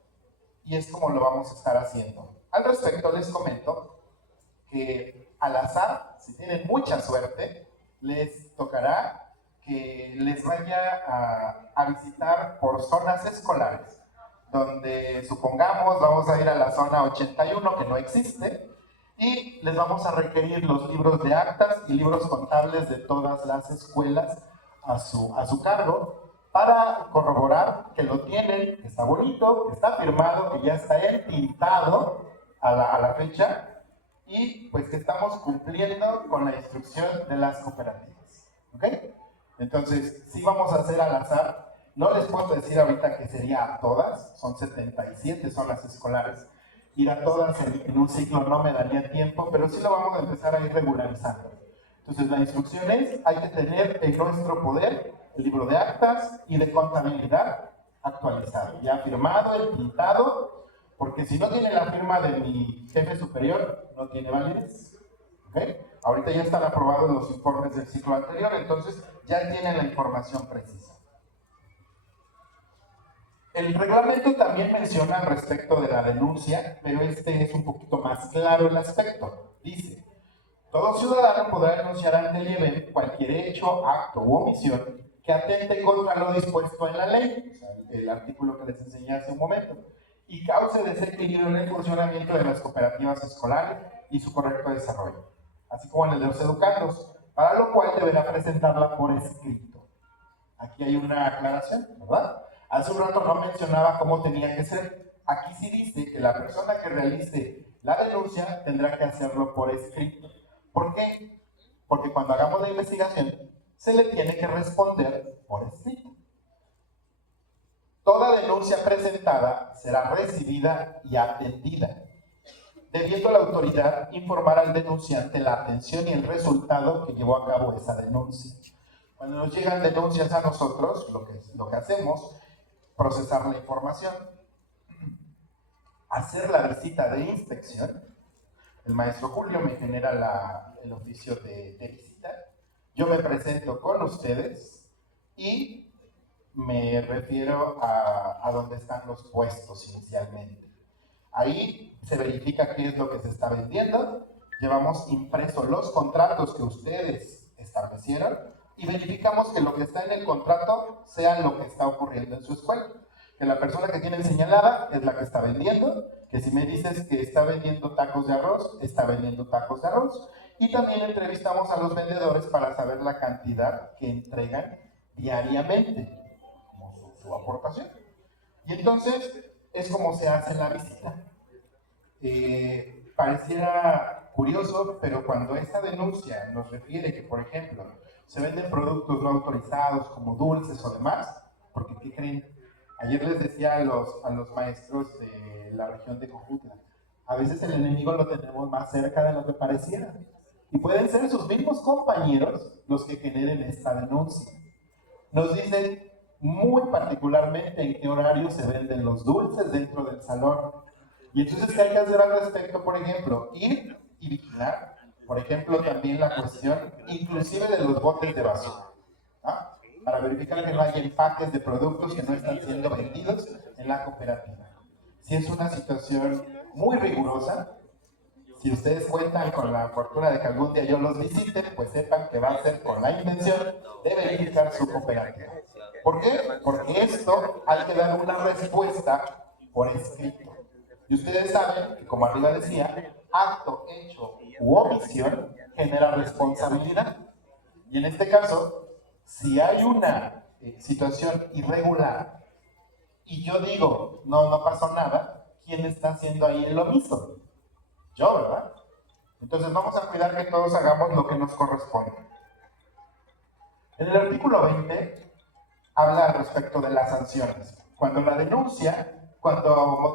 y es como lo vamos a estar haciendo. Al respecto les comento que al azar, si tienen mucha suerte, les tocará que les vaya a visitar por zonas escolares, donde supongamos vamos a ir a la zona 81 que no existe, y les vamos a requerir los libros de actas y libros contables de todas las escuelas a su cargo, para corroborar que lo tienen, que está bonito, que está firmado, que ya está entintado a la fecha, y pues que estamos cumpliendo con la instrucción de las cooperativas. ¿Ok? Entonces, sí vamos a hacer al azar. No les puedo decir ahorita que sería a todas, son 77 zonas escolares. Ir a todas en un ciclo no me daría tiempo, pero sí lo vamos a empezar a ir regularizando. Entonces, la instrucción es, hay que tener en nuestro poder el libro de actas y de contabilidad actualizado, ya firmado, entintado, porque si no tiene la firma de mi jefe superior, no tiene validez. ¿Okay? Ahorita ya están aprobados los informes del ciclo anterior, entonces ya tienen la información precisa. El reglamento también menciona respecto de la denuncia, pero este es un poquito más claro el aspecto. Dice, todo ciudadano podrá denunciar ante el IEBEM cualquier hecho, acto u omisión que atente contra lo dispuesto en la ley, o sea, el artículo que les enseñé hace un momento, y cause desequilibrio en el funcionamiento de las cooperativas escolares y su correcto desarrollo, así como en el de los educandos, para lo cual deberá presentarla por escrito. Aquí hay una aclaración, ¿verdad? Hace un rato no mencionaba cómo tenía que ser. Aquí sí dice que la persona que realice la denuncia tendrá que hacerlo por escrito. ¿Por qué? Porque cuando hagamos la investigación, se le tiene que responder por escrito. Toda denuncia presentada será recibida y atendida, debiendo la autoridad informar al denunciante la atención y el resultado que llevó a cabo esa denuncia. Cuando nos llegan denuncias a nosotros, lo que hacemos, procesar la información, hacer la visita de inspección. El maestro Julio me genera el oficio de visita. Yo me presento con ustedes y me refiero a donde están los puestos inicialmente. Ahí se verifica qué es lo que se está vendiendo. Llevamos impresos los contratos que ustedes establecieron y verificamos que lo que está en el contrato sea lo que está ocurriendo en su escuela. Que la persona que tienen señalada es la que está vendiendo, que si me dices que está vendiendo tacos de arroz, está vendiendo tacos de arroz. Y también entrevistamos a los vendedores para saber la cantidad que entregan diariamente, como su aportación. Y entonces es como se hace la visita. Pareciera curioso, pero cuando esta denuncia nos refiere que, por ejemplo, se venden productos no autorizados como dulces o demás, porque ¿qué creen? Ayer les decía a los maestros de la región de Cojutla, a veces el enemigo lo tenemos más cerca de lo que pareciera. Y pueden ser sus mismos compañeros los que generen esta denuncia. Nos dicen muy particularmente en qué horario se venden los dulces dentro del salón. Y entonces, ¿qué hay que hacer al respecto? Por ejemplo, ir y vigilar. Por ejemplo, también la cuestión inclusive de los botes de basura, ¿no? Para verificar que no haya empaques de productos que no están siendo vendidos en la cooperativa. Si es una situación muy rigurosa, si ustedes cuentan con la fortuna de que algún día yo los visite, pues sepan que va a ser con la intención de verificar su cooperativa. ¿Por qué? Porque esto hay que dar una respuesta por escrito. Y ustedes saben que, como arriba decía, acto, hecho u omisión genera responsabilidad. Y en este caso, si hay una situación irregular y yo digo, no pasó nada, ¿quién está haciendo ahí el omiso? Yo, ¿verdad? Entonces vamos a cuidar que todos hagamos lo que nos corresponde. En el artículo 20 habla respecto de las sanciones. Cuando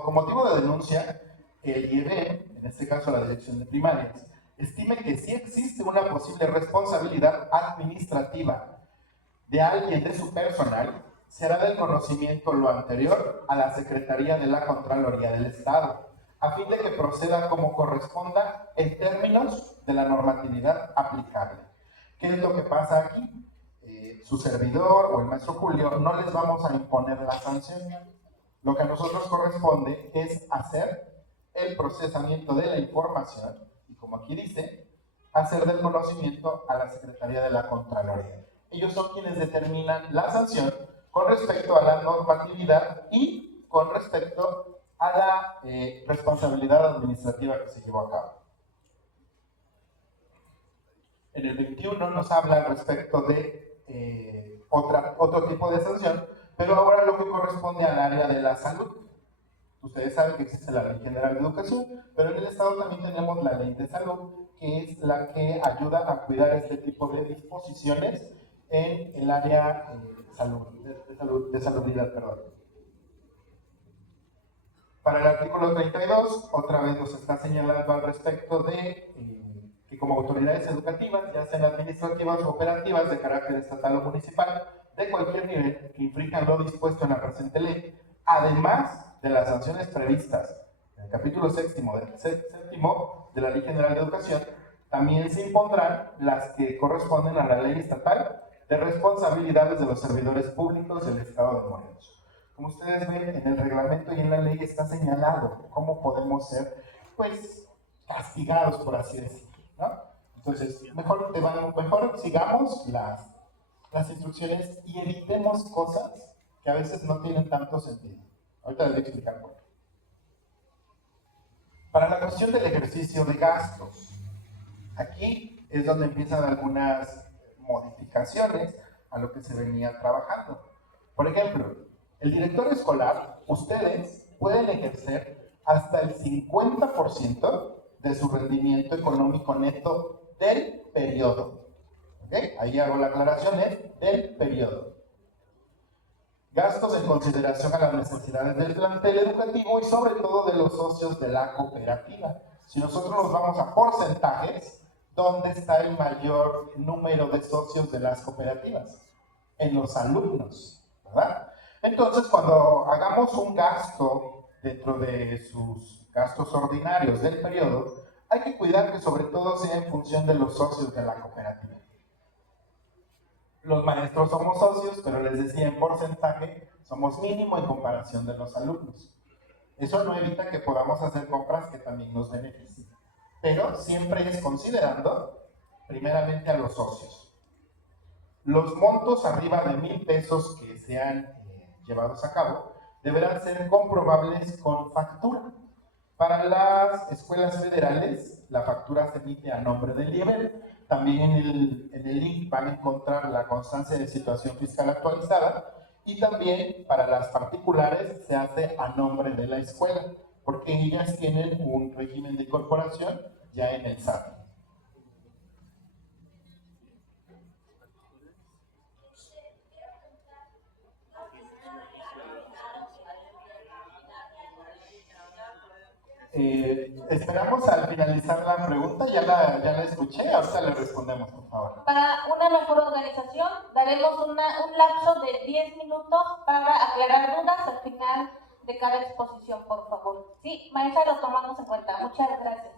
con motivo de denuncia, el IEBEM, en este caso la Dirección de Primarias, estime que sí existe una posible responsabilidad administrativa de alguien de su personal, será del conocimiento lo anterior a la Secretaría de la Contraloría del Estado, a fin de que proceda como corresponda en términos de la normatividad aplicable. ¿Qué es lo que pasa aquí? Su servidor o el maestro Julio no les vamos a imponer la sanción. Lo que a nosotros corresponde es hacer el procesamiento de la información y, como aquí dice, hacer del conocimiento a la Secretaría de la Contraloría. Ellos son quienes determinan la sanción con respecto a la normatividad y con respecto a la responsabilidad administrativa que se llevó a cabo. En el 21 nos habla al respecto de otro tipo de sanción, pero ahora lo que corresponde al área de la salud. Ustedes saben que existe la Ley General de Educación, pero en el Estado también tenemos la Ley de Salud, que es la que ayuda a cuidar este tipo de disposiciones en el área de salubridad. Para el artículo 32, otra vez nos está señalando al respecto de que como autoridades educativas, ya sean administrativas o operativas de carácter estatal o municipal, de cualquier nivel que infrinjan lo dispuesto en la presente ley, además de las sanciones previstas en el capítulo séptimo de la Ley General de Educación, también se impondrán las que corresponden a la ley estatal de responsabilidades de los servidores públicos del Estado de Morelos. Como ustedes ven, en el reglamento y en la ley está señalado cómo podemos ser, pues, castigados, por así decirlo, ¿no? Entonces, mejor sigamos las instrucciones y evitemos cosas que a veces no tienen tanto sentido. Ahorita les voy a explicar por qué. Para la cuestión del ejercicio de gastos, aquí es donde empiezan algunas modificaciones a lo que se venía trabajando. Por ejemplo, el director escolar, ustedes pueden ejercer hasta el 50% de su rendimiento económico neto del periodo. ¿Okay? Ahí hago la aclaración, es del periodo. Gastos en consideración a las necesidades del plantel educativo y sobre todo de los socios de la cooperativa. Si nosotros nos vamos a porcentajes, ¿dónde está el mayor número de socios de las cooperativas? En los alumnos, ¿verdad? Entonces, cuando hagamos un gasto dentro de sus gastos ordinarios del periodo, hay que cuidar que sobre todo sea en función de los socios de la cooperativa. Los maestros somos socios, pero les decía, en porcentaje somos mínimo en comparación de los alumnos. Eso no evita que podamos hacer compras que también nos beneficien, pero siempre es considerando primeramente a los socios. Los montos arriba de 1,000 pesos que sean llevados a cabo deberán ser comprobables con factura. Para las escuelas federales, la factura se emite a nombre del IEBEL. También en el link van a encontrar la constancia de situación fiscal actualizada, y también para las particulares se hace a nombre de la escuela, porque ellas tienen un régimen de incorporación ya en el SAT. Esperamos al finalizar la pregunta, ya la escuché, ahorita le respondemos, por favor. Para una mejor organización, daremos un lapso de 10 minutos para aclarar dudas al final de cada exposición, por favor. Sí, maestra, lo tomamos en cuenta. Muchas gracias.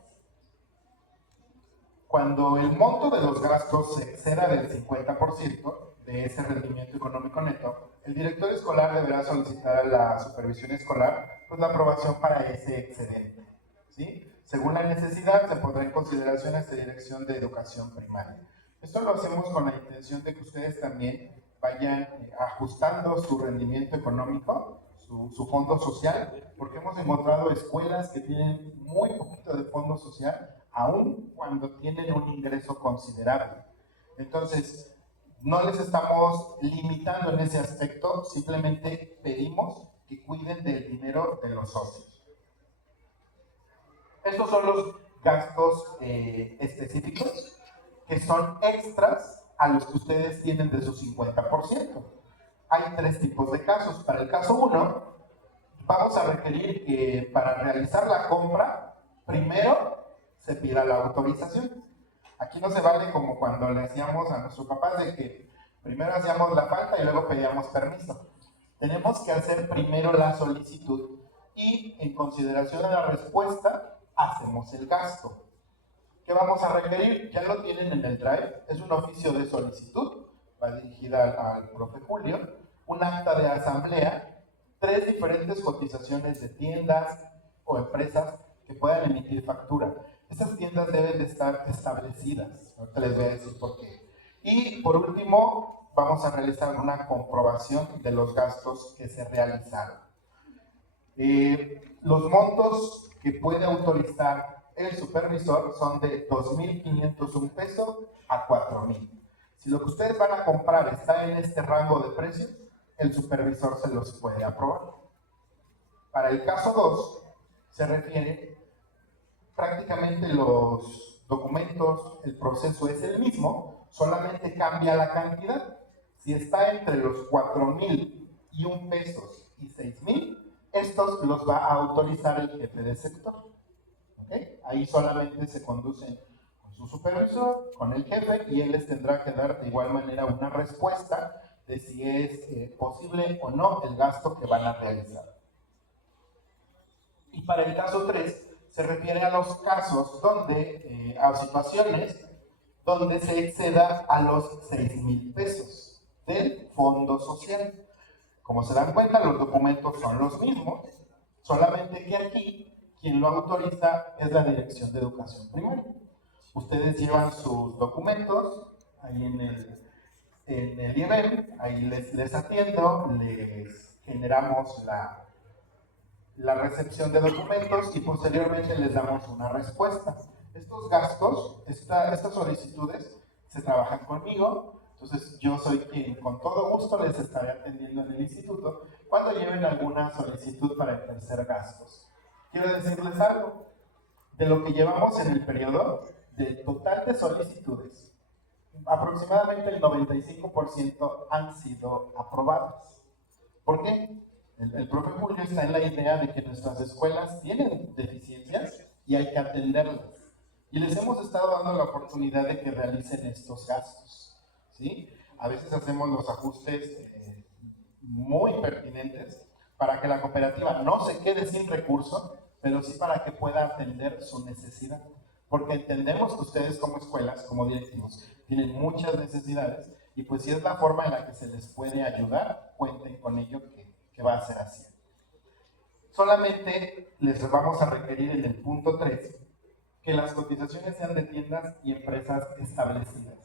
Cuando el monto de los gastos se exceda del 50% de ese rendimiento económico neto, el director escolar deberá solicitar a la supervisión escolar pues, la aprobación para ese excedente, ¿sí? Según la necesidad, se pondrá en consideración esta dirección de educación primaria. Esto lo hacemos con la intención de que ustedes también vayan ajustando su rendimiento económico, su fondo social, porque hemos encontrado escuelas que tienen muy poquito de fondo social, aun cuando tienen un ingreso considerable. Entonces, no les estamos limitando en ese aspecto, simplemente pedimos que cuiden del dinero de los socios. Estos son los gastos específicos que son extras a los que ustedes tienen de su 50%. Hay 3 tipos de casos. Para el caso 1, vamos a requerir que para realizar la compra, primero se pida la autorización. Aquí no se vale como cuando le decíamos a nuestros papás de que primero hacíamos la falta y luego pedíamos permiso. Tenemos que hacer primero la solicitud y en consideración de la respuesta hacemos el gasto. ¿Qué vamos a requerir? Ya lo tienen en el Drive, es un oficio de solicitud, va dirigida al profe Julio, un acta de asamblea 3 diferentes cotizaciones de tiendas o empresas que puedan emitir factura. Estas tiendas deben de estar establecidas. Ahorita les voy a decir por qué. Y por último, vamos a realizar una comprobación de los gastos que se realizaron. Los montos que puede autorizar el supervisor son de 2,501 pesos a 4,000. Si lo que ustedes van a comprar está en este rango de precios, el supervisor se los puede aprobar. Para el caso 2, se refiere prácticamente los documentos, el proceso es el mismo, solamente cambia la cantidad. Si está entre los 4,001 pesos y 6,000, estos los va a autorizar el jefe de sector. ¿Okay? Ahí solamente se conducen con su supervisor, con el jefe, y él les tendrá que dar de igual manera una respuesta de si es posible o no el gasto que van a realizar. Y para el caso 3, se refiere a los casos donde, a situaciones donde se exceda a los 6,000 pesos del Fondo Social. Como se dan cuenta, los documentos son los mismos, solamente que aquí quien lo autoriza es la Dirección de Educación Primaria. Ustedes llevan sus documentos ahí en el IEBEM, ahí les atiendo, les generamos la recepción de documentos y posteriormente les damos una respuesta. Estos gastos, estas solicitudes se trabajan conmigo. Entonces, yo soy quien con todo gusto les estaré atendiendo en el instituto cuando lleven alguna solicitud para ejercer gastos. Quiero decirles algo, de lo que llevamos en el periodo, del total de solicitudes, aproximadamente el 95% han sido aprobadas. ¿Por qué? El profe Julio está en la idea de que nuestras escuelas tienen deficiencias y hay que atenderlas. Y les hemos estado dando la oportunidad de que realicen estos gastos. ¿Sí? A veces hacemos los ajustes muy pertinentes para que la cooperativa no se quede sin recursos, pero sí para que pueda atender su necesidad. Porque entendemos que ustedes como escuelas, como directivos, tienen muchas necesidades y pues si es la forma en la que se les puede ayudar, cuenten con ello que va a ser así. Solamente les vamos a requerir en el punto 3 que las cotizaciones sean de tiendas y empresas establecidas.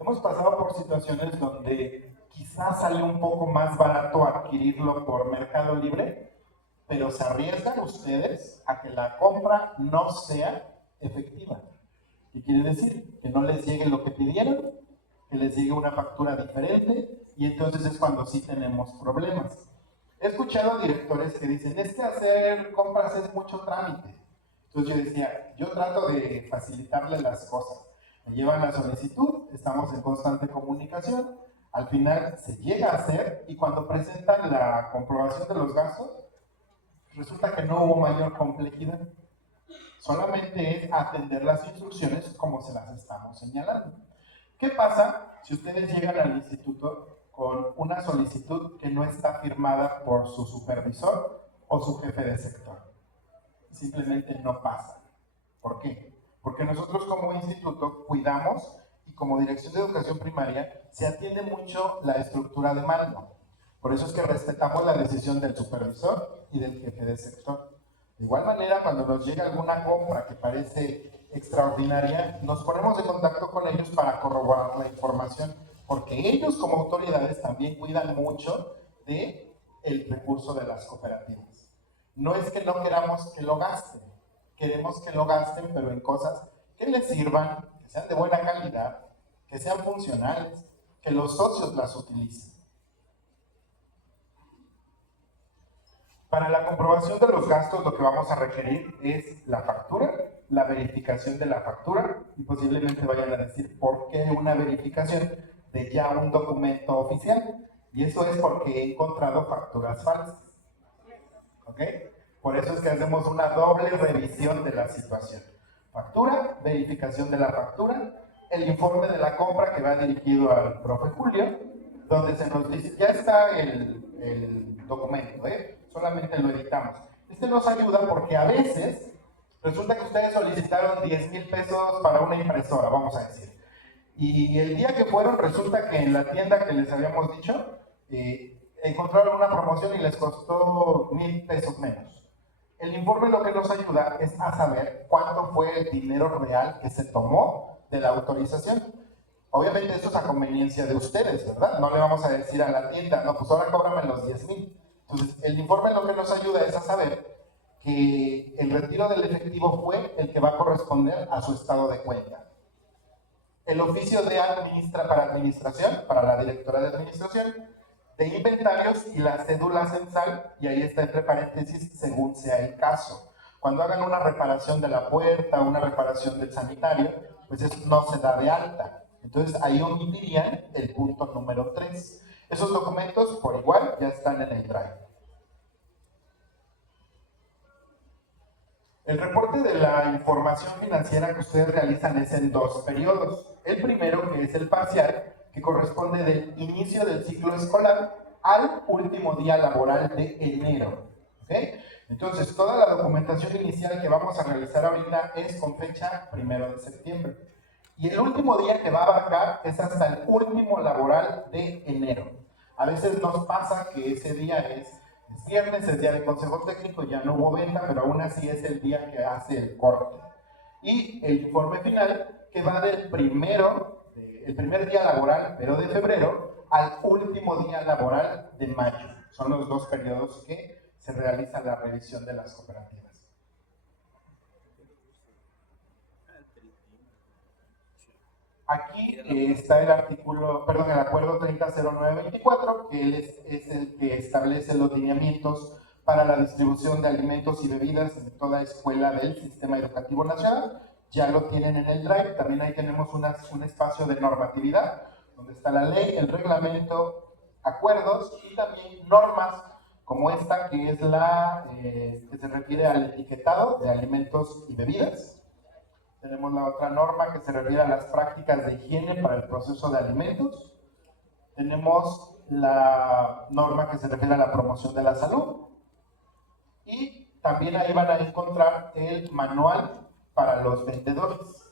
Hemos pasado por situaciones donde quizás sale un poco más barato adquirirlo por Mercado Libre, pero se arriesgan ustedes a que la compra no sea efectiva. ¿Qué quiere decir? Que no les llegue lo que pidieron, que les llegue una factura diferente, y entonces es cuando sí tenemos problemas. He escuchado directores que dicen, es que hacer compras es mucho trámite. Entonces yo decía, yo trato de facilitarle las cosas. Me llevan la solicitud, estamos en constante comunicación, al final se llega a hacer y cuando presentan la comprobación de los gastos, resulta que no hubo mayor complejidad. Solamente es atender las instrucciones como se las estamos señalando. ¿Qué pasa si ustedes llegan al instituto con una solicitud que no está firmada por su supervisor o su jefe de sector? Simplemente no pasa. ¿Por qué? Porque nosotros como instituto cuidamos y como Dirección de Educación Primaria se atiende mucho la estructura de mando. Por eso es que respetamos la decisión del supervisor y del jefe de sector. De igual manera, cuando nos llega alguna compra que parece extraordinaria, nos ponemos en contacto con ellos para corroborar la información, porque ellos como autoridades también cuidan mucho del recurso de las cooperativas. No es que no queramos que lo gasten, queremos que lo gasten, pero en cosas que les sirvan, que sean de buena calidad, que sean funcionales, que los socios las utilicen. Para la comprobación de los gastos, lo que vamos a requerir es la factura, la verificación de la factura, y posiblemente vayan a decir, ¿por qué una verificación de ya un documento oficial? Y eso es porque he encontrado facturas falsas. ¿Ok? Por eso es que hacemos una doble revisión de la situación. Factura, verificación de la factura, el informe de la compra que va dirigido al profe Julio, donde se nos dice, ya está el documento, solamente lo editamos. Este nos ayuda porque a veces resulta que ustedes solicitaron 10,000 pesos para una impresora, vamos a decir. Y el día que fueron, resulta que en la tienda que les habíamos dicho, encontraron una promoción y les costó 1,000 pesos menos. El informe lo que nos ayuda es a saber cuánto fue el dinero real que se tomó de la autorización. Obviamente esto es a conveniencia de ustedes, ¿verdad? No le vamos a decir a la tienda, no, pues ahora cóbrame los 10,000. Entonces, el informe lo que nos ayuda es a saber que el retiro del efectivo fue el que va a corresponder a su estado de cuenta. El oficio de administración, para la directora de administración, de inventarios y la cédula censal, y ahí está entre paréntesis, según sea el caso. Cuando hagan una reparación de la puerta, una reparación del sanitario, pues eso no se da de alta. Entonces ahí omitirían el punto número 3. Esos documentos, por igual, ya están en el Drive. El reporte de la información financiera que ustedes realizan es en 2 periodos. El primero, que es el parcial, que corresponde del inicio del ciclo escolar al último día laboral de enero. ¿Okay? Entonces, toda la documentación inicial que vamos a realizar ahorita es con fecha 1 de septiembre. Y el último día que va a abarcar es hasta el último laboral de enero. A veces nos pasa que ese día es viernes, es día de consejo técnico, ya no hubo venta, pero aún así es el día que hace el corte. Y el informe final, que va del el primer día laboral, pero de febrero, al último día laboral de mayo. Son los 2 periodos que se realiza la revisión de las cooperativas. Aquí está el acuerdo 300924, que es el que establece los lineamientos para la distribución de alimentos y bebidas en toda escuela del Sistema Educativo Nacional. Ya lo tienen en el Drive. También ahí tenemos un espacio de normatividad, donde está la ley, el reglamento, acuerdos y también normas como esta, que es la que se refiere al etiquetado de alimentos y bebidas. Tenemos la otra norma que se refiere a las prácticas de higiene para el proceso de alimentos. Tenemos la norma que se refiere a la promoción de la salud. Y también ahí van a encontrar el manual para los vendedores.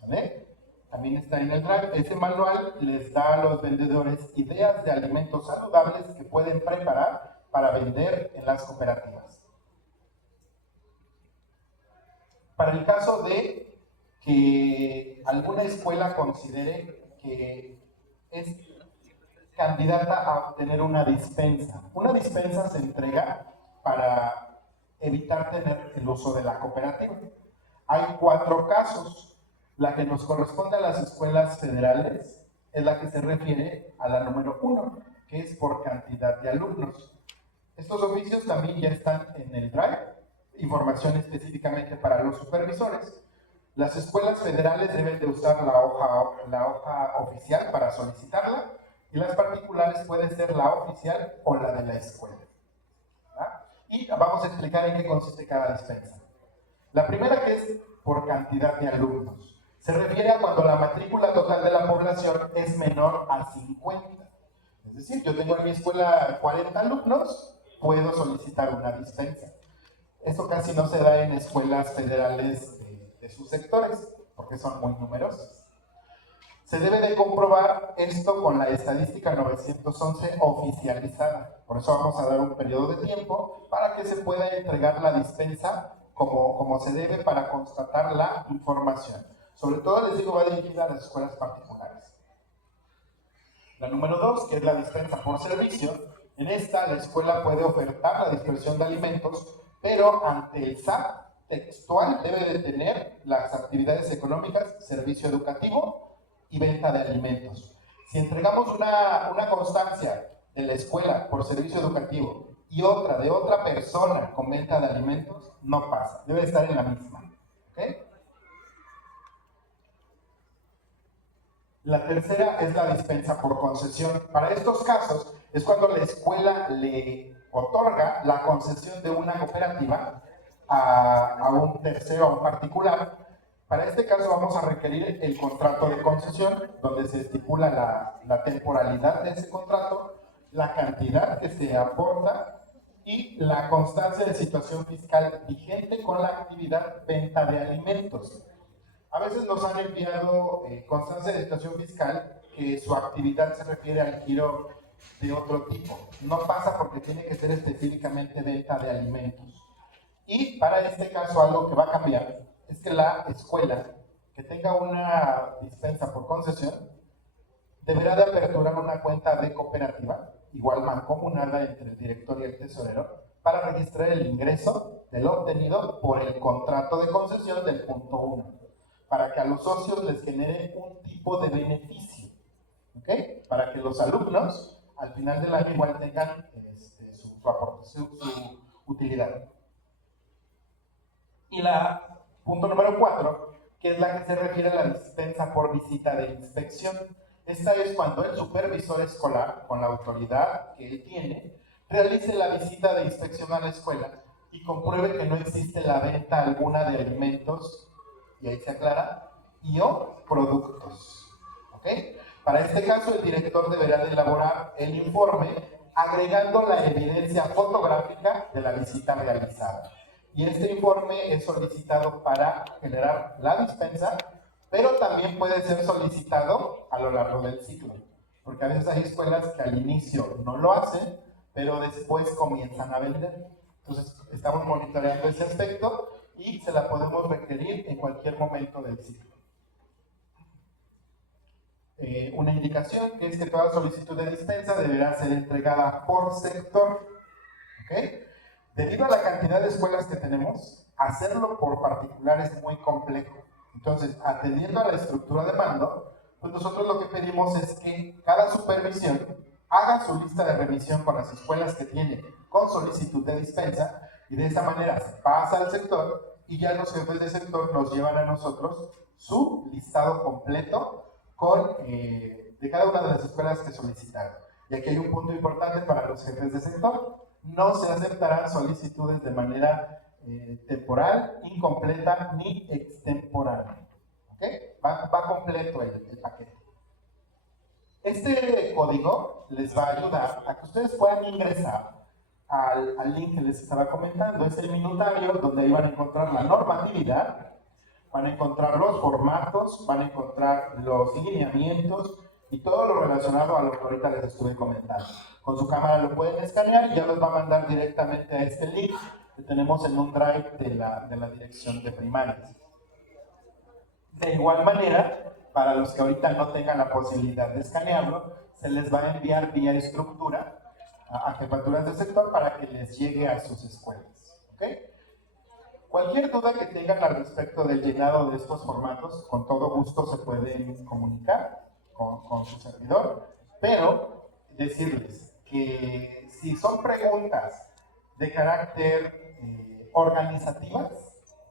¿Vale? También está en el Drive. Ese manual les da a los vendedores ideas de alimentos saludables que pueden preparar para vender en las cooperativas. Para el caso de que alguna escuela considere que es candidata a obtener una dispensa. Una dispensa se entrega para evitar tener el uso de la cooperativa. Hay 4 casos. La que nos corresponde a las escuelas federales es la que se refiere a la número 1, que es por cantidad de alumnos. Estos oficios también ya están en el Drive, información específicamente para los supervisores. Las escuelas federales deben de usar la hoja oficial para solicitarla, y las particulares puede ser la oficial o la de la escuela. ¿Verdad? Y vamos a explicar en qué consiste cada dispensa. La primera, que es por cantidad de alumnos, se refiere a cuando la matrícula total de la población es menor a 50. Es decir, yo tengo en mi escuela 40 alumnos, puedo solicitar una dispensa. Esto casi no se da en escuelas federales de sus sectores, porque son muy numerosas. Se debe de comprobar esto con la estadística 911 oficializada. Por eso vamos a dar un periodo de tiempo para que se pueda entregar la dispensa como se debe, para constatar la información. Sobre todo, les digo, va dirigida a las escuelas particulares. La número 2, que es la dispensa por servicio. En esta, la escuela puede ofertar la dispersión de alimentos, pero ante el SAT textual debe de tener las actividades económicas, servicio educativo y venta de alimentos. Si entregamos una constancia de la escuela por servicio educativo y otra de otra persona con venta de alimentos, no pasa, debe estar en la misma. ¿Okay? La tercera es la dispensa por concesión. Para estos casos es cuando la escuela le otorga la concesión de una cooperativa a un tercero, a un particular. Para este caso vamos a requerir el contrato de concesión, donde se estipula la temporalidad de ese contrato, la cantidad que se aporta y la constancia de situación fiscal vigente con la actividad venta de alimentos. A veces nos han enviado constancia de situación fiscal que su actividad se refiere al giro de otro tipo. No pasa porque tiene que ser específicamente venta de alimentos. Y para este caso algo que va a cambiar es que la escuela que tenga una dispensa por concesión deberá de aperturar una cuenta de cooperativa, igual mancomunada entre el director y el tesorero, para registrar el ingreso de lo obtenido por el contrato de concesión del punto 1, para que a los socios les genere un tipo de beneficio, ¿ok? Para que los alumnos al final del año igual tengan su aporte, su utilidad. Y la punto número 4, que es la que se refiere a la dispensa por visita de inspección. Esta es cuando el supervisor escolar, con la autoridad que él tiene, realice la visita de inspección a la escuela y compruebe que no existe la venta alguna de alimentos, y ahí se aclara, y o productos. ¿Ok? Para este caso, el director deberá de elaborar el informe agregando la evidencia fotográfica de la visita realizada. Y este informe es solicitado para generar la dispensa, pero también puede ser solicitado a lo largo del ciclo, porque a veces hay escuelas que al inicio no lo hacen, pero después comienzan a vender. Entonces, estamos monitoreando ese aspecto y se la podemos requerir en cualquier momento del ciclo. Una indicación que es que toda solicitud de dispensa deberá ser entregada por sector. ¿Okay? Debido a la cantidad de escuelas que tenemos, hacerlo por particular es muy complejo. Entonces, atendiendo a la estructura de mando, pues nosotros lo que pedimos es que cada supervisión haga su lista de remisión con las escuelas que tiene con solicitud de dispensa, y de esa manera se pasa al sector y ya los jefes de sector nos llevan a nosotros su listado completo de cada una de las escuelas que solicitaron. Y aquí hay un punto importante para los jefes de sector: no se aceptarán solicitudes de manera temporal, incompleta ni extemporánea. ¿Okay? Va completo el paquete. Este código les va a ayudar a que ustedes puedan ingresar al link que les estaba comentando. Es el minutario donde ahí van a encontrar la normatividad, van a encontrar los formatos, van a encontrar los lineamientos y todo lo relacionado a lo que ahorita les estuve comentando. Con su cámara lo pueden escanear y ya los va a mandar directamente a este link que tenemos en un drive de la dirección de primarias. De igual manera, para los que ahorita no tengan la posibilidad de escanearlo, se les va a enviar vía estructura a jefaturas de sector para que les llegue a sus escuelas. ¿Okay? Cualquier duda que tengan al respecto del llenado de estos formatos, con todo gusto se pueden comunicar con su servidor, pero decirles que si son preguntas de carácter organizativas,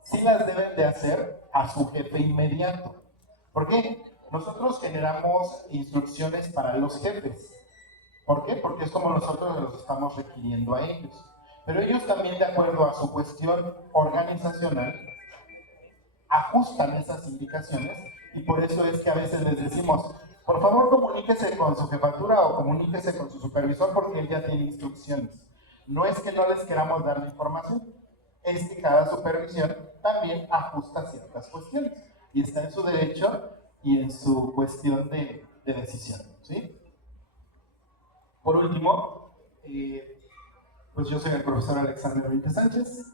sí las deben de hacer a su jefe inmediato. ¿Por qué? Nosotros generamos instrucciones para los jefes. ¿Por qué? Porque es como nosotros los estamos requiriendo a ellos. Pero ellos también, de acuerdo a su cuestión organizacional, ajustan esas indicaciones, y por eso es que a veces les decimos: por favor, comuníquese con su jefatura o comuníquese con su supervisor porque él ya tiene instrucciones. No es que no les queramos dar la información, es que cada supervisión también ajusta ciertas cuestiones y está en su derecho y en su cuestión de decisión, ¿sí? Por último, pues yo soy el profesor Alexander Benítez Sánchez,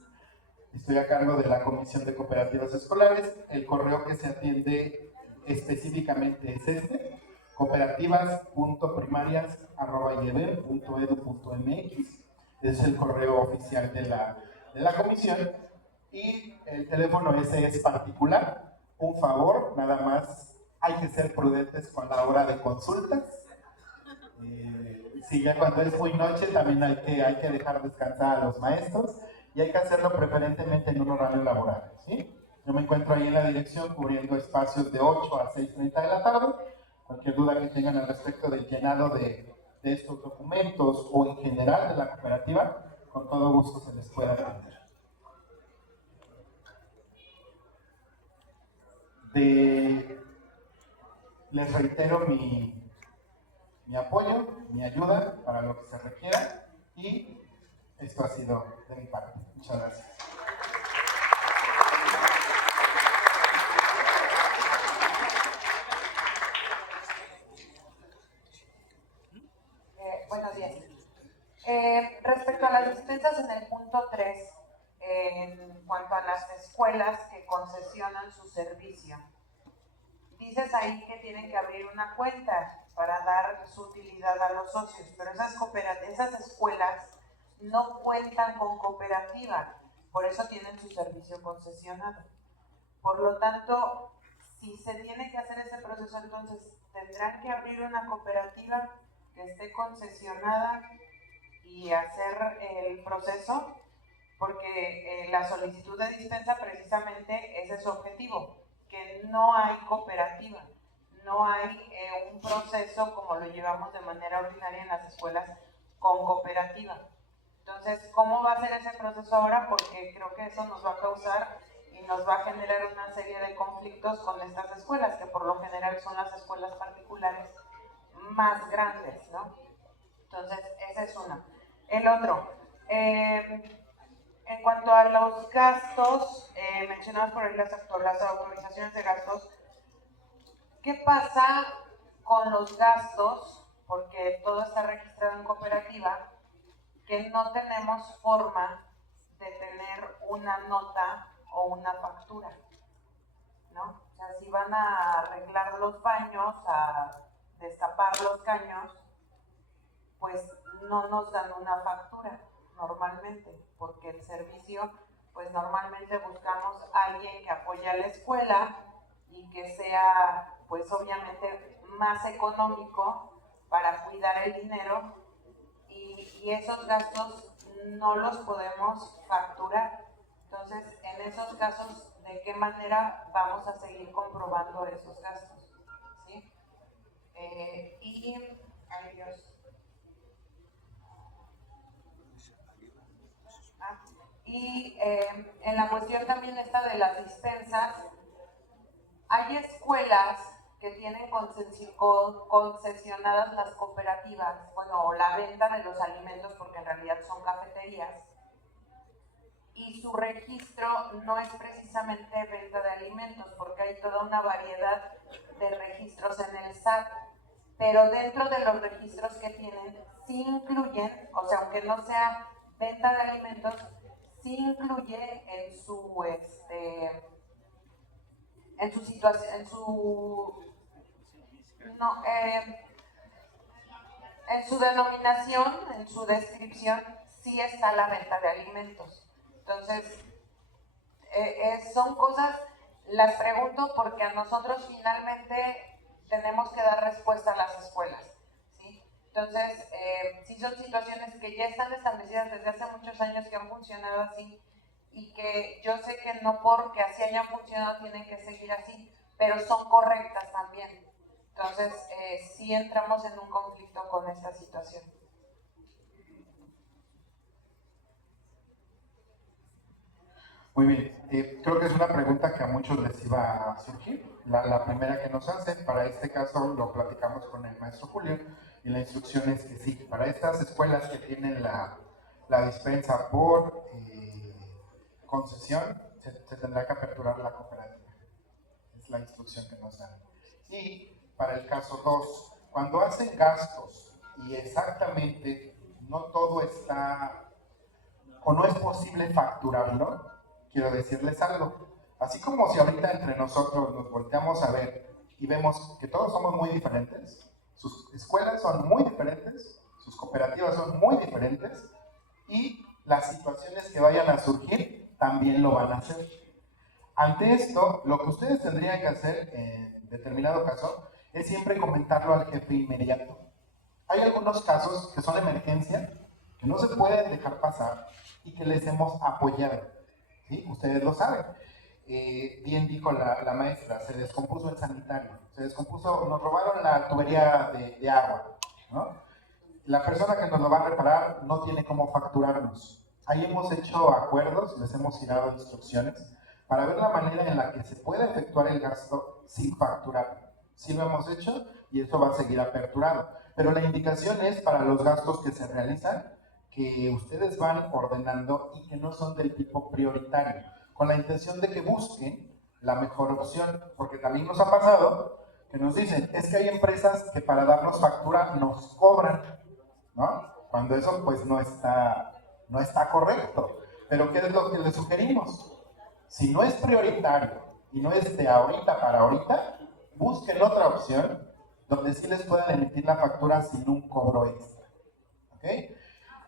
estoy a cargo de la Comisión de Cooperativas Escolares. El correo que se atiende específicamente es este: cooperativas.primarias@ieder.edu.mx. Es el correo oficial de la comisión, y el teléfono ese es particular. Un favor, nada más, hay que ser prudentes con la hora de consultas. Sí, ya cuando es muy noche también hay que dejar descansar a los maestros, y hay que hacerlo preferentemente en un horario laboral, ¿sí? Yo me encuentro ahí en la dirección cubriendo espacios de 8 a 6:30 de la tarde. Cualquier duda que tengan al respecto del llenado de estos documentos o en general de la cooperativa, con todo gusto se les puede atender. Les reitero mi apoyo, mi ayuda para lo que se requiera, y esto ha sido de mi parte. Muchas gracias. Buenos días. Respecto a las despensas en el punto 3, en cuanto a las escuelas que concesionan su servicio, dices ahí que tienen que abrir una cuenta para dar su utilidad a los socios, pero esas escuelas no cuentan con cooperativa, por eso tienen su servicio concesionado. Por lo tanto, si se tiene que hacer ese proceso, entonces tendrán que abrir una cooperativa que esté concesionada y hacer el proceso, porque la solicitud de dispensa precisamente ese es su objetivo, que no hay cooperativa, no hay un proceso como lo llevamos de manera ordinaria en las escuelas con cooperativa. Entonces, ¿cómo va a ser ese proceso ahora? Porque creo que eso nos va a causar y nos va a generar una serie de conflictos con estas escuelas, que por lo general son las escuelas particulares más grandes, ¿no? Entonces, ese es uno. El otro, en cuanto a los gastos, mencionados por ahí las autorizaciones de gastos, ¿qué pasa con los gastos? Porque todo está registrado en cooperativa, que no tenemos forma de tener una nota o una factura, ¿no? O sea, si van a arreglar los baños, a destapar los caños, pues no nos dan una factura normalmente, porque el servicio, pues normalmente buscamos a alguien que apoye a la escuela y que sea, pues obviamente, más económico para cuidar el dinero, y esos gastos no los podemos facturar. Entonces, en esos casos, ¿de qué manera vamos a seguir comprobando esos gastos? ¿Sí? Ay Dios. En la cuestión también esta de las dispensas, hay escuelas que tienen concesionadas las cooperativas, bueno, o la venta de los alimentos, porque en realidad son cafeterías, y su registro no es precisamente venta de alimentos, porque hay toda una variedad de registros en el SAT, pero dentro de los registros que tienen, sí incluyen, o sea, aunque no sea venta de alimentos, sí incluye en su situación, en su denominación, en su descripción, sí está la venta de alimentos. Entonces, son cosas, las pregunto porque a nosotros finalmente tenemos que dar respuesta a las escuelas, ¿sí? Entonces, sí son situaciones que ya están establecidas desde hace muchos años, que han funcionado así, y que yo sé que no porque así hayan funcionado tienen que seguir así, pero son correctas también. Entonces, sí entramos en un conflicto con esta situación. Muy bien, creo que es una pregunta que a muchos les iba a surgir. La primera que nos hacen, para este caso lo platicamos con el maestro Julio, y la instrucción es que sí, para estas escuelas que tienen la dispensa por concesión, se tendrá que aperturar la cooperativa. Es la instrucción que nos dan. Y para el caso 2, cuando hacen gastos y exactamente no todo está, o no es posible facturarlo, quiero decirles algo. Así como si ahorita entre nosotros nos volteamos a ver y vemos que todos somos muy diferentes, sus escuelas son muy diferentes, sus cooperativas son muy diferentes, y las situaciones que vayan a surgir también lo van a hacer. Ante esto, lo que ustedes tendrían que hacer en determinado caso es siempre comentarlo al jefe inmediato. Hay algunos casos que son emergencia, que no se pueden dejar pasar y que les hemos apoyado. ¿Sí? Ustedes lo saben. Bien dijo la maestra, se descompuso el sanitario, se descompuso, nos robaron la tubería de agua, ¿no? La persona que nos lo va a reparar no tiene cómo facturarnos. Ahí hemos hecho acuerdos, les hemos girado instrucciones para ver la manera en la que se puede efectuar el gasto sin facturar. Sí lo hemos hecho y eso va a seguir aperturado. Pero la indicación es para los gastos que se realizan, que ustedes van ordenando y que no son del tipo prioritario, con la intención de que busquen la mejor opción, porque también nos ha pasado que nos dicen, es que hay empresas que para darnos factura nos cobran, ¿no? cuando eso pues no está correcto. Pero ¿qué es lo que le sugerimos? Si no es prioritario y no es de ahorita para ahorita, busquen otra opción donde sí les puedan emitir la factura sin un cobro extra. ¿Ok?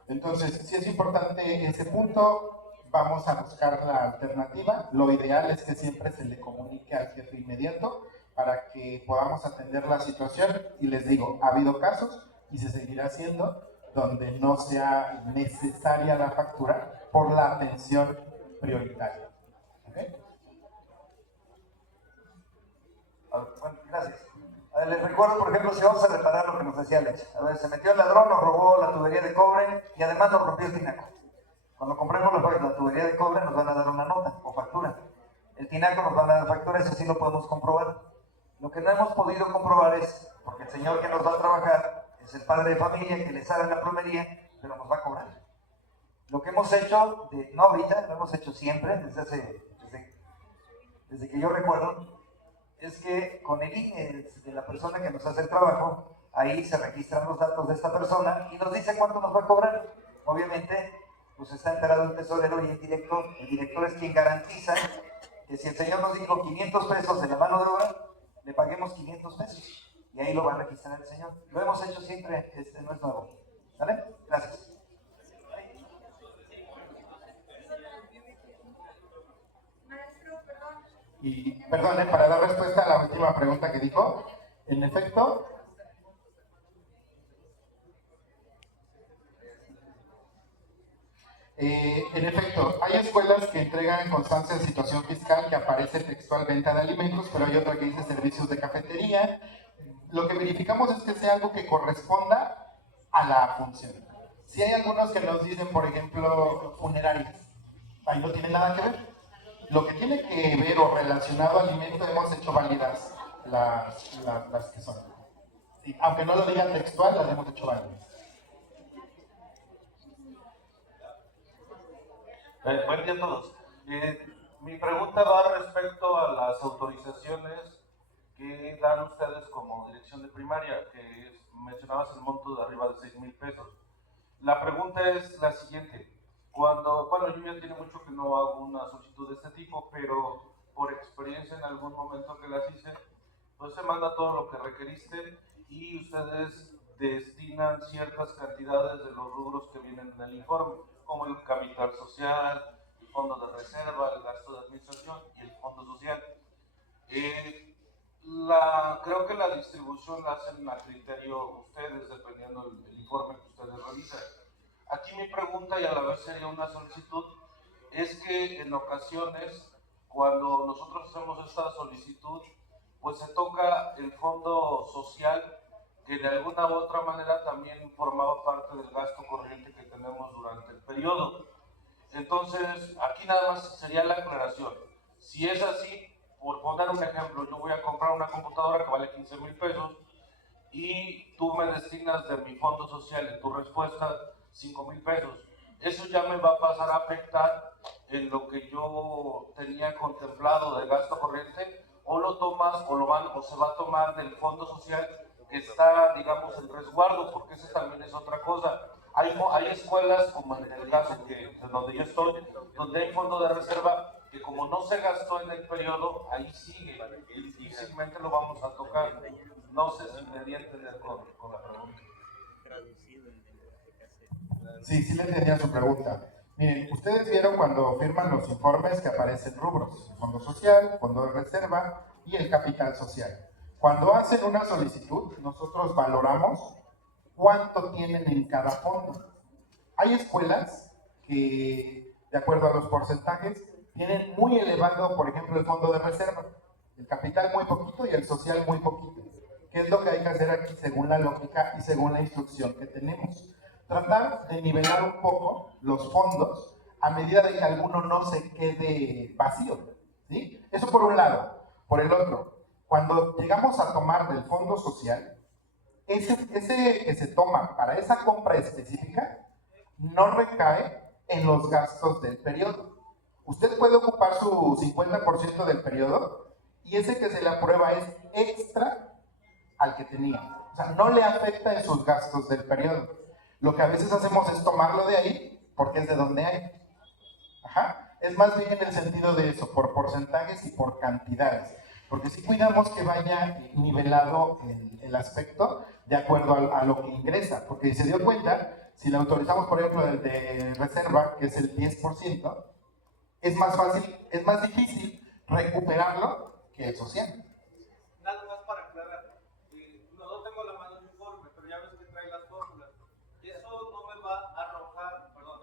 Entonces, sí es importante ese punto. Vamos a buscar la alternativa. Lo ideal es que siempre se le comunique al jefe inmediato para que podamos atender la situación. Y les digo, ha habido casos y se seguirá haciendo donde no sea necesaria la factura por la atención prioritaria. ¿Okay? Bueno, gracias. A ver, les recuerdo, por ejemplo, si vamos a reparar lo que nos decía Alex. A ver, se metió el ladrón, nos robó la tubería de cobre y además nos rompió el tinaco. Cuando compremos la tubería de cobre nos van a dar una nota o factura. El tinaco nos van a dar factura, eso sí lo podemos comprobar. Lo que no hemos podido comprobar es, porque el señor que nos va a trabajar es el padre de familia que le sabe la plomería, pero nos va a cobrar. Lo que hemos hecho, no ahorita, lo hemos hecho siempre, desde que yo recuerdo, es que con el INE de la persona que nos hace el trabajo, ahí se registran los datos de esta persona y nos dice cuánto nos va a cobrar. Obviamente, pues está enterado el tesorero y el director es quien garantiza que si el señor nos dijo 500 pesos de la mano de obra, le paguemos 500 pesos. Y ahí lo va a registrar el señor. Lo hemos hecho siempre, no es nuevo. ¿Vale? Gracias. Y perdón, para dar respuesta a la última pregunta que dijo, en efecto, hay escuelas que entregan constancia de situación fiscal que aparece textual venta de alimentos, pero hay otra que dice servicios de cafetería. Lo que verificamos es que sea algo que corresponda a la función. Si hay algunos que nos dicen, por ejemplo, funerarias, ahí no tiene nada que ver. Lo que tiene que ver o relacionado a alimentos hemos hecho válidas las que son. Sí, aunque no lo digan textual, las hemos hecho válidas. Buen día a todos. Mi pregunta va respecto a las autorizaciones que dan ustedes como dirección de primaria, que mencionabas el monto de arriba de 6,000 pesos. La pregunta es la siguiente. Bueno, yo ya tiene mucho que no hago una solicitud de este tipo, pero por experiencia en algún momento que las hice, pues se manda todo lo que requeriste y ustedes destinan ciertas cantidades de los rubros que vienen en el informe, como el capital social, el fondo de reserva, el gasto de administración y el fondo social. Creo que la distribución la hacen a criterio ustedes, dependiendo del informe que ustedes realizan. Aquí mi pregunta, y a la vez sería una solicitud, es que en ocasiones, cuando nosotros hacemos esta solicitud, pues se toca el fondo social, que de alguna u otra manera también formaba parte del gasto corriente que tenemos durante el periodo. Entonces, aquí nada más sería la aclaración. Si es así, por poner un ejemplo, yo voy a comprar una computadora que vale 15,000 pesos y tú me destinas de mi fondo social en tu respuesta 5,000 pesos. Eso ya me va a pasar a afectar en lo que yo tenía contemplado de gasto corriente, o lo tomas o se va a tomar del fondo social que está, digamos, en resguardo, porque eso también es otra cosa. Hay escuelas, como en el caso donde yo estoy, donde hay fondo de reserva que como no se gastó en el periodo, ahí sigue y difícilmente lo vamos a tocar. No sé si me di a entender con la pregunta. Sí le entendía su pregunta. Miren, ustedes vieron cuando firman los informes que aparecen rubros: el fondo social, fondo de reserva y el capital social. Cuando hacen una solicitud, nosotros valoramos cuánto tienen en cada fondo. Hay escuelas que, de acuerdo a los porcentajes, tienen muy elevado, por ejemplo, el fondo de reserva, el capital muy poquito y el social muy poquito. ¿Qué es lo que hay que hacer aquí según la lógica y según la instrucción que tenemos? Tratar de nivelar un poco los fondos a medida de que alguno no se quede vacío, ¿sí? Eso por un lado. Por el otro, cuando llegamos a tomar del fondo social, ese que se toma para esa compra específica no recae en los gastos del periodo. Usted puede ocupar su 50% del periodo y ese que se le aprueba es extra al que tenía. O sea, no le afecta en sus gastos del periodo. Lo que a veces hacemos es tomarlo de ahí porque es de donde hay. Ajá. Es más bien en el sentido de eso, por porcentajes y por cantidades. Porque si cuidamos que vaya nivelado el aspecto de acuerdo a lo que ingresa. Porque se dio cuenta, si le autorizamos, por ejemplo, el de reserva, que es el 10%, es más fácil, es más difícil recuperarlo que el social. Nada más para aclarar, no tengo la mano en informe, pero ya ves que trae las fórmulas. Eso no me va a arrojar, perdón.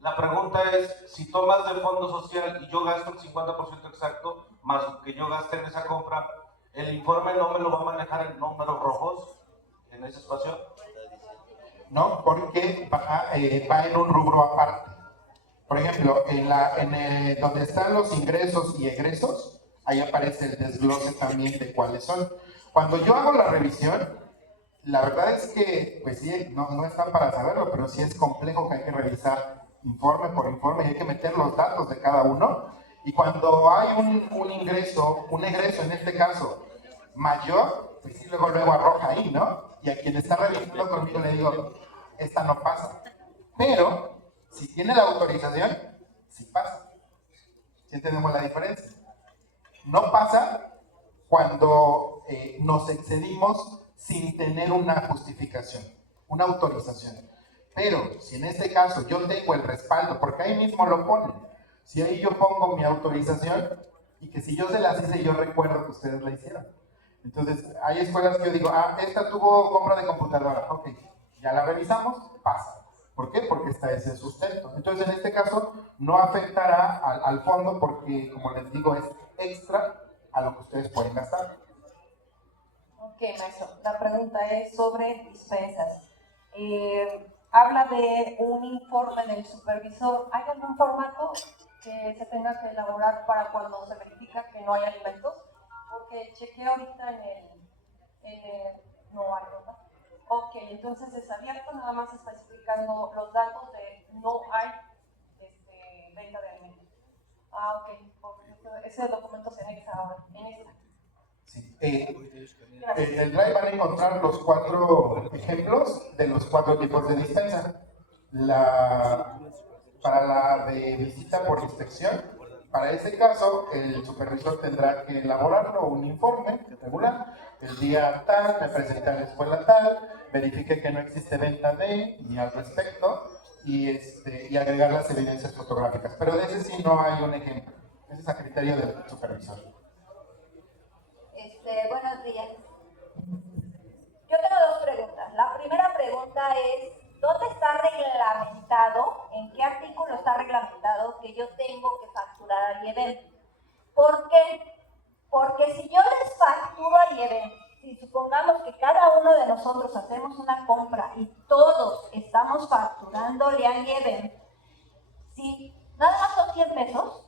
La pregunta es, si tomas del fondo social y yo gasto el 50% exacto, más lo que yo gaste en esa compra, ¿el informe no me lo va a manejar en números rojos en ese espacio? No, porque va en un rubro aparte. Por ejemplo, donde están los ingresos y egresos, ahí aparece el desglose también de cuáles son. Cuando yo hago la revisión, la verdad es que, pues sí, no está para saberlo, pero sí es complejo que hay que revisar informe por informe y hay que meter los datos de cada uno. Y cuando hay un egreso en este caso, mayor, pues sí, luego arroja ahí, ¿no? Y a quien está revisando conmigo le digo, esta no pasa. Pero, si tiene la autorización, sí pasa. ¿Sí entendemos la diferencia? No pasa cuando nos excedimos sin tener una justificación, una autorización. Pero, si en este caso yo tengo el respaldo, porque ahí mismo lo ponen, si ahí yo pongo mi autorización, y que si yo se las hice, yo recuerdo que ustedes la hicieron. Entonces, hay escuelas que yo digo, esta tuvo compra de computadora, ok, ya la revisamos, pasa. ¿Por qué? Porque está ese sustento. Entonces, en este caso, no afectará al fondo porque, como les digo, es extra a lo que ustedes pueden gastar. Ok, maestro. La pregunta es sobre dispensas. Habla de un informe del supervisor. ¿Hay algún formato que se tenga que elaborar para cuando se verifica que no hay alimentos? Porque chequeé ahorita no hay, ¿verdad? Ok, entonces es abierto, nada más está explicando los datos de no hay venta de alimentos. Ok, ese documento se anexa ahora, en esta. Sí. En el Drive van a encontrar los 4 ejemplos de los 4 tipos de dispensa. Para la de visita por inspección, para ese caso, el supervisor tendrá que elaborarlo, un informe regular. El día tal, me presenté a la escuela tal, verifique que no existe venta de, y al respecto, y agregar las evidencias fotográficas. Pero de ese sí no hay un ejemplo. Ese es a criterio del supervisor. Buenos días. Yo tengo 2 preguntas. La primera pregunta es, ¿dónde está reglamentado, en qué artículo está reglamentado que yo tengo que facturar al IEBEM? ¿Por qué? Porque si yo les facturo al IEBEM, si supongamos que cada uno de nosotros hacemos una compra y todos estamos facturándole al IEBEM, si nada más son 100 pesos,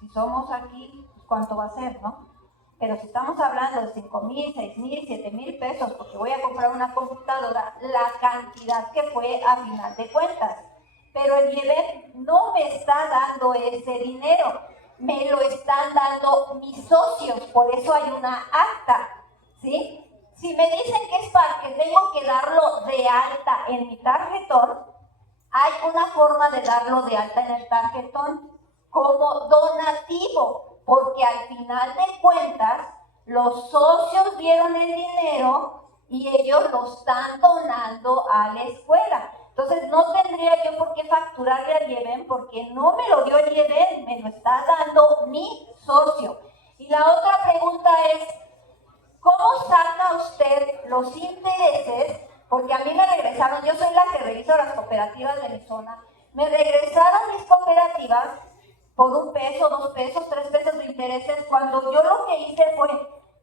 si somos aquí, pues ¿cuánto va a ser, no? Pero si estamos hablando de 5,000, 6,000, 7,000 pesos, porque voy a comprar una computadora, la cantidad que fue a final de cuentas. Pero el IEBEM no me está dando ese dinero, me lo están dando mis socios, por eso hay una acta, ¿sí? Si me dicen que es para que tengo que darlo de alta en mi tarjetón, hay una forma de darlo de alta en el tarjetón como donativo, porque al final de cuentas los socios dieron el dinero y ellos lo están donando a la escuela. Entonces no tendría yo por qué facturarle al IEBEM porque no me lo dio el IEBEM, me lo está dando mi socio. Y la otra pregunta es, ¿cómo saca usted los intereses? Porque a mí me regresaron, yo soy la que reviso las cooperativas de mi zona, me regresaron mis cooperativas por 1 peso, 2 pesos, 3 pesos de intereses, cuando yo lo que hice fue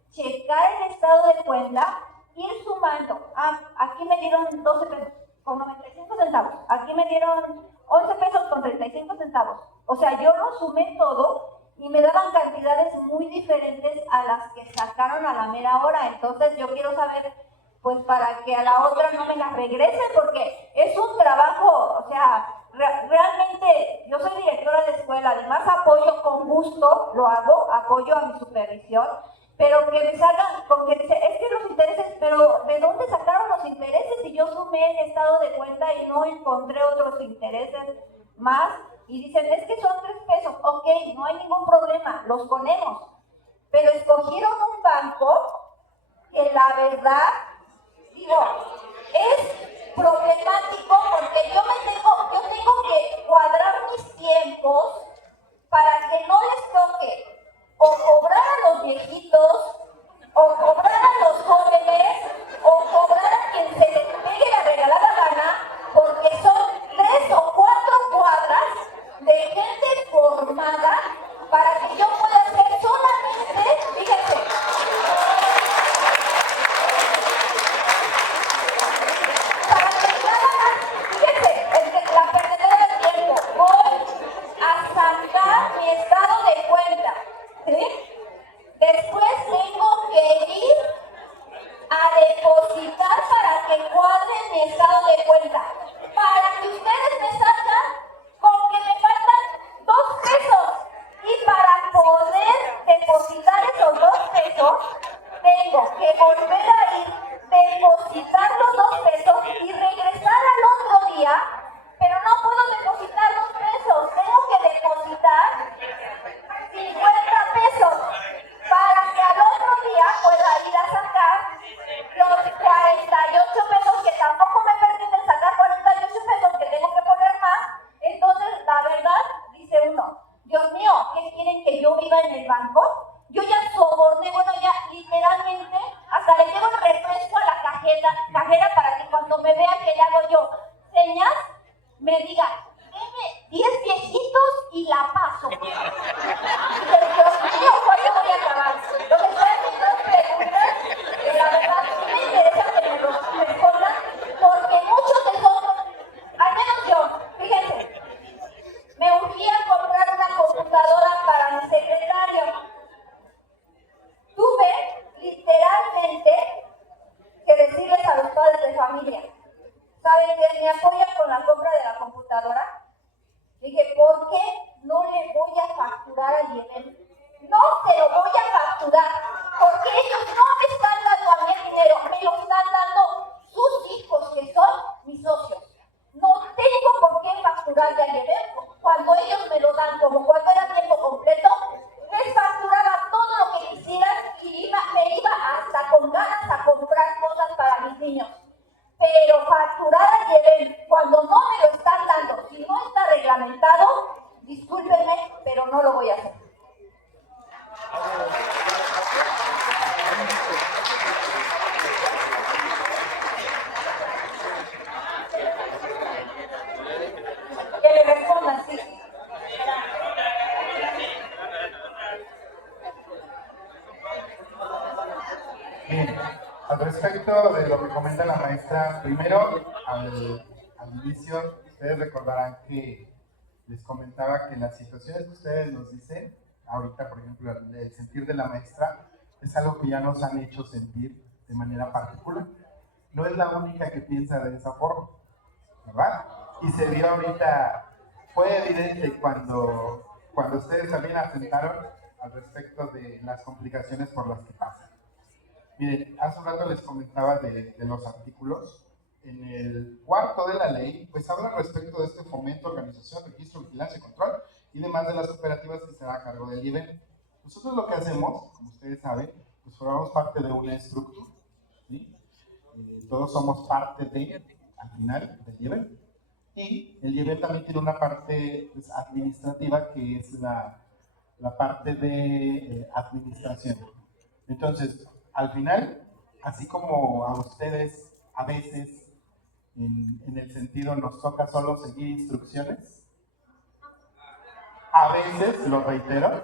checar el estado de cuenta, ir sumando. Aquí me dieron 12 pesos con 95 centavos, aquí me dieron 11 pesos con 35 centavos. O sea, yo lo sumé todo y me daban cantidades muy diferentes a las que sacaron a la mera hora. Entonces yo quiero saber, pues para que a la otra no me las regresen, porque es un trabajo, o sea, realmente yo soy directora de escuela, además apoyo con gusto, lo hago, apoyo a mi supervisión, pero que me salgan con que dice, es que los intereses, pero ¿de dónde sacaron los intereses? Si yo sumé el estado de cuenta y no encontré otros intereses más, y dicen, es que son 3 pesos, ok, no hay ningún problema, los ponemos, pero escogieron un banco que la verdad, digo, es problemático porque yo tengo que cuadrar mis tiempos para que no les toque o cobrar a los viejitos, o cobrar a los jóvenes, o cobrar a quien se les pegue la regalada gana, porque son 3 o 4 cuadras de gente formada para que yo pueda hacer solamente, fíjense, para que nada más, fíjense, la perdedera de tiempo, voy a sacar mi estado de cuenta, ¿sí? Después tengo que ir a depositar para que cuadre mi estado de cuenta, para que ustedes me salgan con que me faltan 2 pesos. Y para poder depositar esos 2 pesos, tengo que volver a ir, depositar los 2 pesos y regresar al otro día, pero no puedo depositar 2 pesos, tengo que depositar 50 pesos para que al otro día pueda ir a sacar los 48 pesos, que tampoco me permiten sacar 48 pesos, que tengo que poner más. Entonces, la verdad, dice uno, Dios mío, ¿qué quieren que yo viva en el banco? Yo ya soborné, bueno, ya literalmente, hasta le llevo el refresco a la cajera para que cuando me vea que le hago yo señas, me diga, deme 10 viejitos y la paso. Y yo, Dios mío, ¿cuándo voy a acabar? Lo que estoy haciendo es preguntas que la verdad sí me interesa que me los respondan, porque muchos de nosotros, al menos yo, fíjense, me urgía comprar una computadora para mi secretario. Tuve literalmente que decirles a los padres de familia, ¿saben qué? ¿Me apoyan con la compra de la computadora? Dije, ¿por qué no le voy a facturar a Yemen? No se lo voy a facturar, porque ellos no me están dando a mí el dinero, me lo están dando sus hijos, que son mis socios. No tengo por qué facturarle a Yemen cuando ellos me lo dan, como cuando era tiempo completo, les facturaba todo lo que quisieran y me iba hasta con ganas a comprar cosas para mis niños. Pero facturar a Yemen cuando no me lo están dando, si no está reglamentado, discúlpenme, pero no lo voy a hacer. Que le respondan, sí. Bien, al respecto de lo que comenta la maestra, primero, al inicio, ustedes recordarán que les comentaba que las situaciones que ustedes nos dicen, ahorita, por ejemplo, el sentir de la maestra, es algo que ya nos han hecho sentir de manera particular. No es la única que piensa de esa forma, ¿verdad? Y se vio ahorita, fue evidente cuando ustedes también atentaron al respecto de las complicaciones por las que pasan. Miren, hace un rato les comentaba de los artículos. En el cuarto de la ley, pues habla respecto de este fomento, organización, registro, vigilancia y control y demás de las operativas que se da a cargo del IBEM. Nosotros lo que hacemos, como ustedes saben, pues formamos parte de una estructura, ¿sí? Todos somos parte de, al final, del IBEM. Y el IBEM también tiene una parte pues, administrativa, que es la parte de administración. Entonces, al final, así como a ustedes a veces, en el sentido nos toca solo seguir instrucciones, a veces, lo reitero,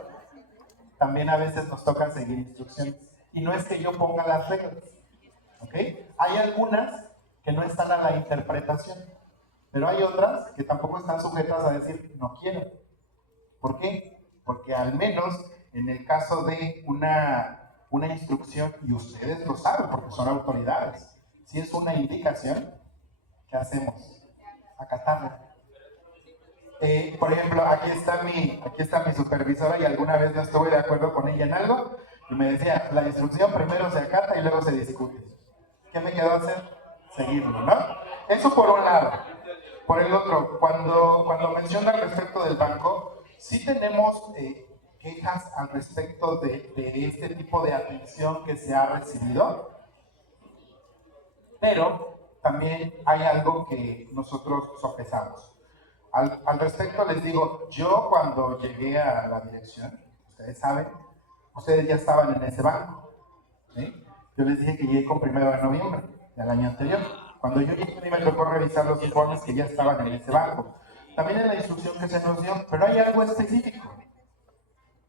también a veces nos toca seguir instrucciones. Y no es que yo ponga las reglas, ¿ok? Hay algunas que no están a la interpretación, pero hay otras que tampoco están sujetas a decir, no quiero. ¿Por qué? Porque al menos en el caso de una instrucción, y ustedes lo saben porque son autoridades, si es una indicación, ¿qué hacemos? Acatarla. Por ejemplo, aquí está mi supervisora y alguna vez no estuve de acuerdo con ella en algo Y me decía, la instrucción primero se acata y luego se discute. ¿Qué me quedó hacer? Seguirlo, ¿no? Eso por un lado. Por el otro, cuando menciona al respecto del banco, sí tenemos quejas al respecto de este tipo de atención que se ha recibido, pero también hay algo que nosotros sopesamos. Al respecto les digo, yo cuando llegué a la dirección, ustedes saben, ustedes ya estaban en ese banco, ¿sí? Yo les dije que llegué con 1 de noviembre del año anterior. Cuando yo llegué me tocó revisar los informes que ya estaban en ese banco. También en la instrucción que se nos dio, pero hay algo específico.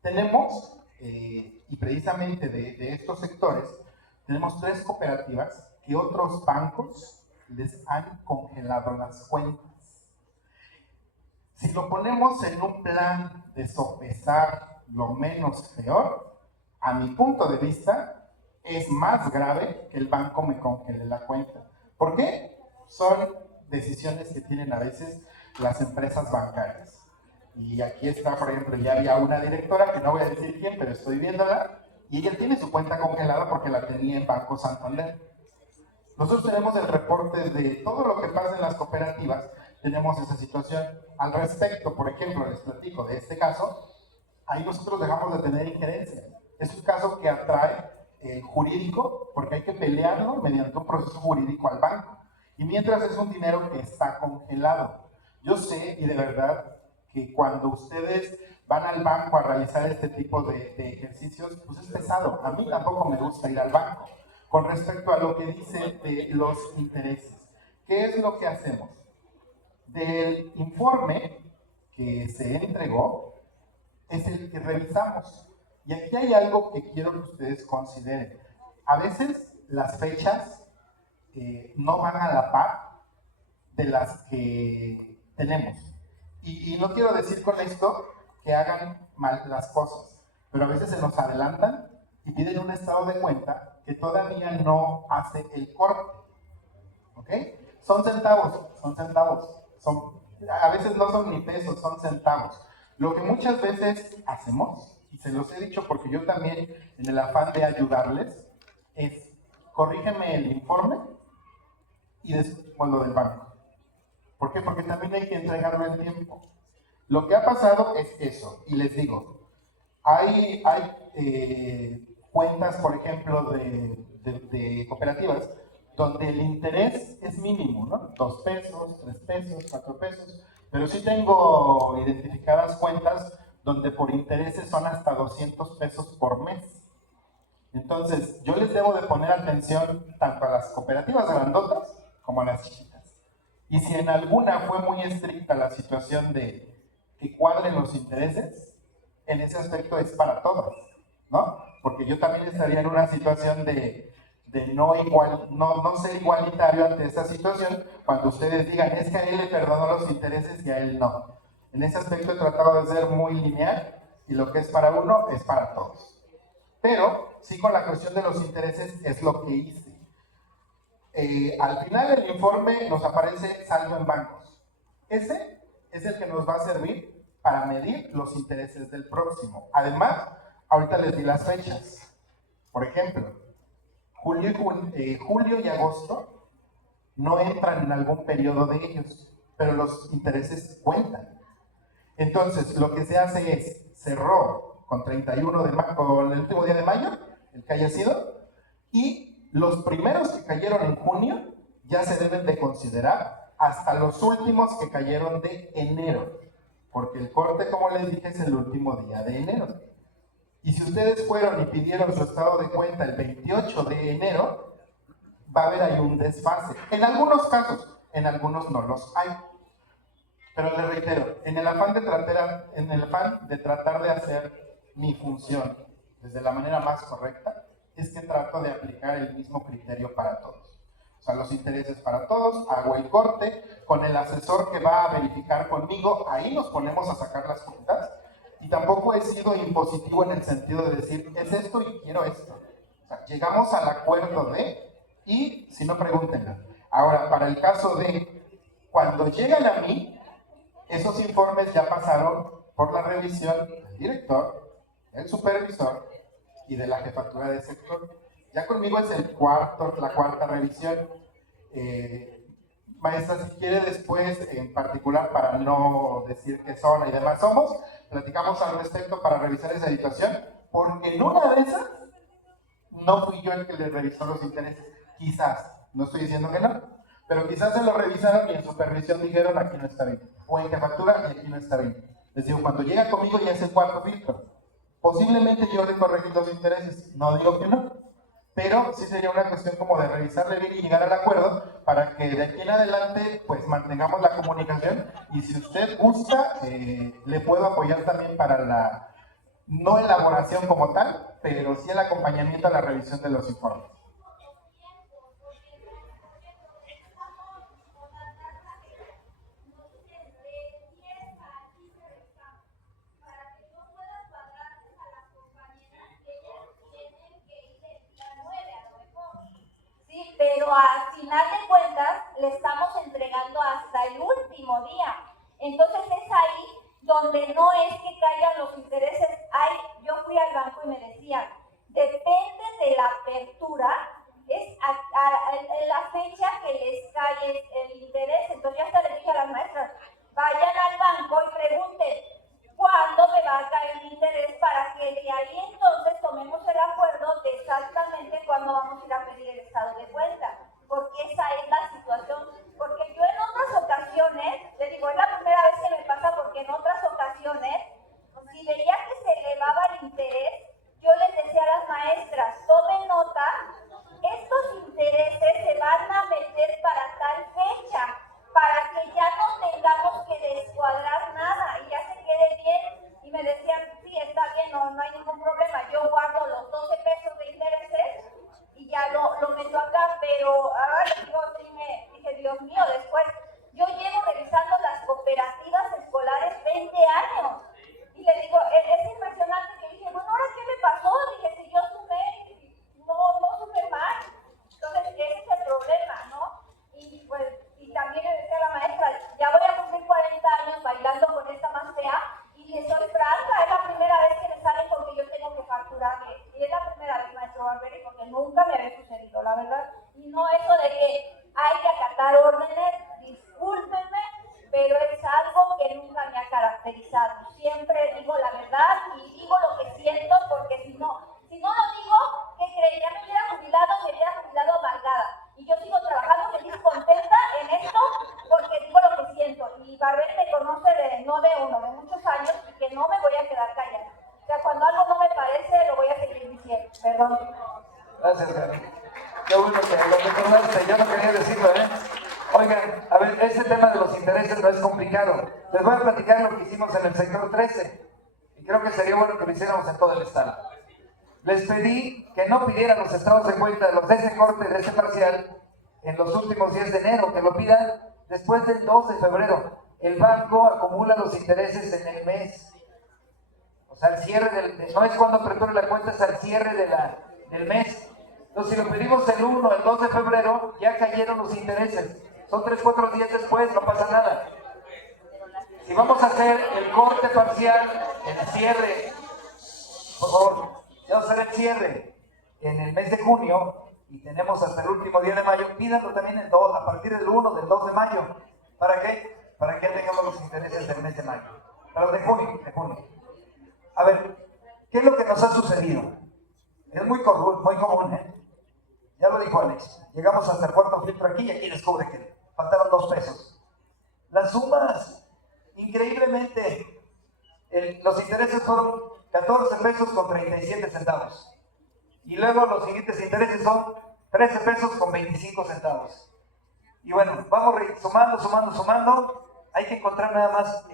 Tenemos, y precisamente de estos sectores, tenemos 3 cooperativas que otros bancos les han congelado las cuentas. Si lo ponemos en un plan de sopesar lo menos peor, a mi punto de vista, es más grave que el banco me congele la cuenta. ¿Por qué? Son decisiones que tienen a veces las empresas bancarias. Y aquí está, por ejemplo, ya había una directora, que no voy a decir quién, pero estoy viéndola, y ella tiene su cuenta congelada porque la tenía en Banco Santander. Nosotros tenemos el reporte de todo lo que pasa en las cooperativas, tenemos esa situación. Al respecto, por ejemplo, les platico de este caso, ahí nosotros dejamos de tener injerencia. Es un caso que atrae jurídico, porque hay que pelearlo mediante un proceso jurídico al banco. Y mientras es un dinero que está congelado. Yo sé, y de verdad, que cuando ustedes van al banco a realizar este tipo de ejercicios, pues es pesado. A mí tampoco me gusta ir al banco. Con respecto a lo que dice de los intereses, ¿qué es lo que hacemos? Del informe que se entregó, es el que revisamos. Y aquí hay algo que quiero que ustedes consideren. A veces las fechas no van a la par de las que tenemos. Y no quiero decir con esto que hagan mal las cosas, pero a veces se nos adelantan y piden un estado de cuenta que todavía no hace el corte. ¿Ok? Son centavos. A veces no son ni pesos, son centavos. Lo que muchas veces hacemos, y se los he dicho porque yo también, en el afán de ayudarles, es corrígeme el informe y después lo del banco. ¿Por qué? Porque también hay que entregarlo en tiempo. Lo que ha pasado es eso, y les digo, hay cuentas, por ejemplo, de cooperativas, donde el interés es mínimo, ¿no? 2 pesos, 3 pesos, 4 pesos, pero sí tengo identificadas cuentas donde por intereses son hasta 200 pesos por mes. Entonces, yo les debo de poner atención tanto a las cooperativas grandotas como a las chiquitas. Y si en alguna fue muy estricta la situación de que cuadren los intereses, en ese aspecto es para todas, ¿no? Porque yo también estaría en una situación de no ser igualitario ante esa situación cuando ustedes digan, es que a él le perdonó los intereses y a él no. En ese aspecto he tratado de ser muy lineal y lo que es para uno es para todos. Pero sí, con la cuestión de los intereses es lo que hice. Al final del informe nos aparece saldo en bancos. Ese es el que nos va a servir para medir los intereses del próximo. Además, ahorita les di las fechas. Por ejemplo, julio y agosto no entran en algún periodo de ellos, pero los intereses cuentan. Entonces, lo que se hace es, cerró con 31 de mayo, con el último día de mayo, el que haya sido, y los primeros que cayeron en junio ya se deben de considerar hasta los últimos que cayeron de enero, porque el corte, como les dije, es el último día de enero. Y si ustedes fueron y pidieron su estado de cuenta el 28 de enero, va a haber ahí un desfase. En algunos casos, en algunos no los hay. Pero les reitero, en el afán de tratar de hacer mi función desde la manera más correcta, es que trato de aplicar el mismo criterio para todos. O sea, los intereses para todos, hago el corte, con el asesor que va a verificar conmigo, ahí nos ponemos a sacar las cuentas, y tampoco he sido impositivo en el sentido de decir, es esto y quiero esto. O sea, llegamos al acuerdo de, y si no, pregúntenlo. Ahora, para el caso de, cuando llegan a mí, esos informes ya pasaron por la revisión del director, el supervisor y de la jefatura de sector. Ya conmigo es la cuarta revisión. Maestra, si quiere después, en particular, para no decir qué zona y demás somos, platicamos al respecto para revisar esa situación, porque en una de esas no fui yo el que le revisó los intereses. Quizás, no estoy diciendo que no, pero quizás se lo revisaron y en supervisión dijeron aquí no está bien, o en jefatura y aquí no está bien. Les digo, cuando llega conmigo ya es el cuarto filtro. Posiblemente yo le corregí los intereses, no digo que no, pero sí sería una cuestión como de revisarle bien y llegar al acuerdo para que de aquí en adelante pues mantengamos la comunicación, y si usted gusta le puedo apoyar también para la no elaboración como tal, pero sí el acompañamiento a la revisión de los informes. Sí, pero al final de cuentas le estamos entregando hasta el último día. Entonces es ahí donde no es que caigan los intereses. Yo fui al banco y me decían, depende de la apertura, es la fecha que les cae el interés. Entonces ya hasta le dije a las maestras, vayan al banco y pregunten, ¿cuándo me va a caer el interés? Para que de ahí entonces tomemos el acuerdo de exactamente cuándo vamos a ir a pedir el estado de cuenta. Porque esa es la situación. Porque yo en otras ocasiones, le digo, es la primera vez que me pasa, porque en otras ocasiones, si veía que se elevaba el interés, yo les decía a las maestras, tomen nota, estos intereses se van a meter para tal fecha, para que ya no tengamos que descuadrar nada y ya se quede bien. Y me decían, sí, está bien, no hay ningún problema, yo guardo los 12 pesos de intereses y ya lo meto acá, pero ahora digo, sí, dije, Dios mío, después yo llevo revisando las cooperativas escolares 20 años y le digo, es impresionante, que dije, bueno, ¿ahora qué me pasó? Dije, si yo sumé, no sumé mal. Entonces ese es el problema, ¿no? Y pues, y también le decía a la maestra, ya voy a cumplir 40 años bailando con esta más fea, y le soy franca, es la primera vez que me salen con que yo tengo que facturarle. Y es la primera vez, maestro Barberi, porque nunca me había sucedido, la verdad. Y no eso de que hay que acatar órdenes, discúlpenme, pero es algo que nunca me ha caracterizado. Siempre digo la verdad y digo lo que siento, porque si no lo digo, ¿qué creen? Ya me hubiera jubilado amargada. Y yo sigo trabajando feliz, contenta en esto, porque digo lo que siento. Y Barberi me conoce de muchos años, y que no me voy a quedar callada. O sea, cuando algo no me parece, lo voy a seguir diciendo. Perdón. Gracias, Gaby. Qué bueno que lo recordaste, yo no quería decirlo, ¿eh? Oigan, a ver, este tema de los intereses no es complicado. Les voy a platicar lo que hicimos en el sector 13. Y creo que sería bueno que lo hiciéramos en todo el estado. Les pedí que no pidieran los estados de cuenta, los de ese corte, de ese parcial, en los últimos días de enero, que lo pidan después del 2 de febrero. El banco acumula los intereses en el mes. O sea, al cierre no es cuando aperture la cuenta, es al cierre del mes. Entonces, si lo pedimos el 1, el 2 de febrero, ya cayeron los intereses. Son 3-4 días después, no pasa nada. Si vamos a hacer el corte parcial, el cierre, por favor, vamos a hacer el cierre en el mes de junio y tenemos hasta el último día de mayo, pídanlo también a partir del 1, del 2 de mayo. ¿Para qué? Para que tengamos los intereses del mes de mayo. Pero de junio. A ver, ¿qué es lo que nos ha sucedido? Es muy común, ¿eh? Ya lo dijo Alex. Llegamos hasta el cuarto filtro aquí y aquí descubre que faltaron 2 pesos. Las sumas, increíblemente, los intereses fueron 14 pesos con 37 centavos. Y luego los siguientes intereses son 13 pesos con 25 centavos. Y bueno, vamos sumando. Hay que encontrar nada más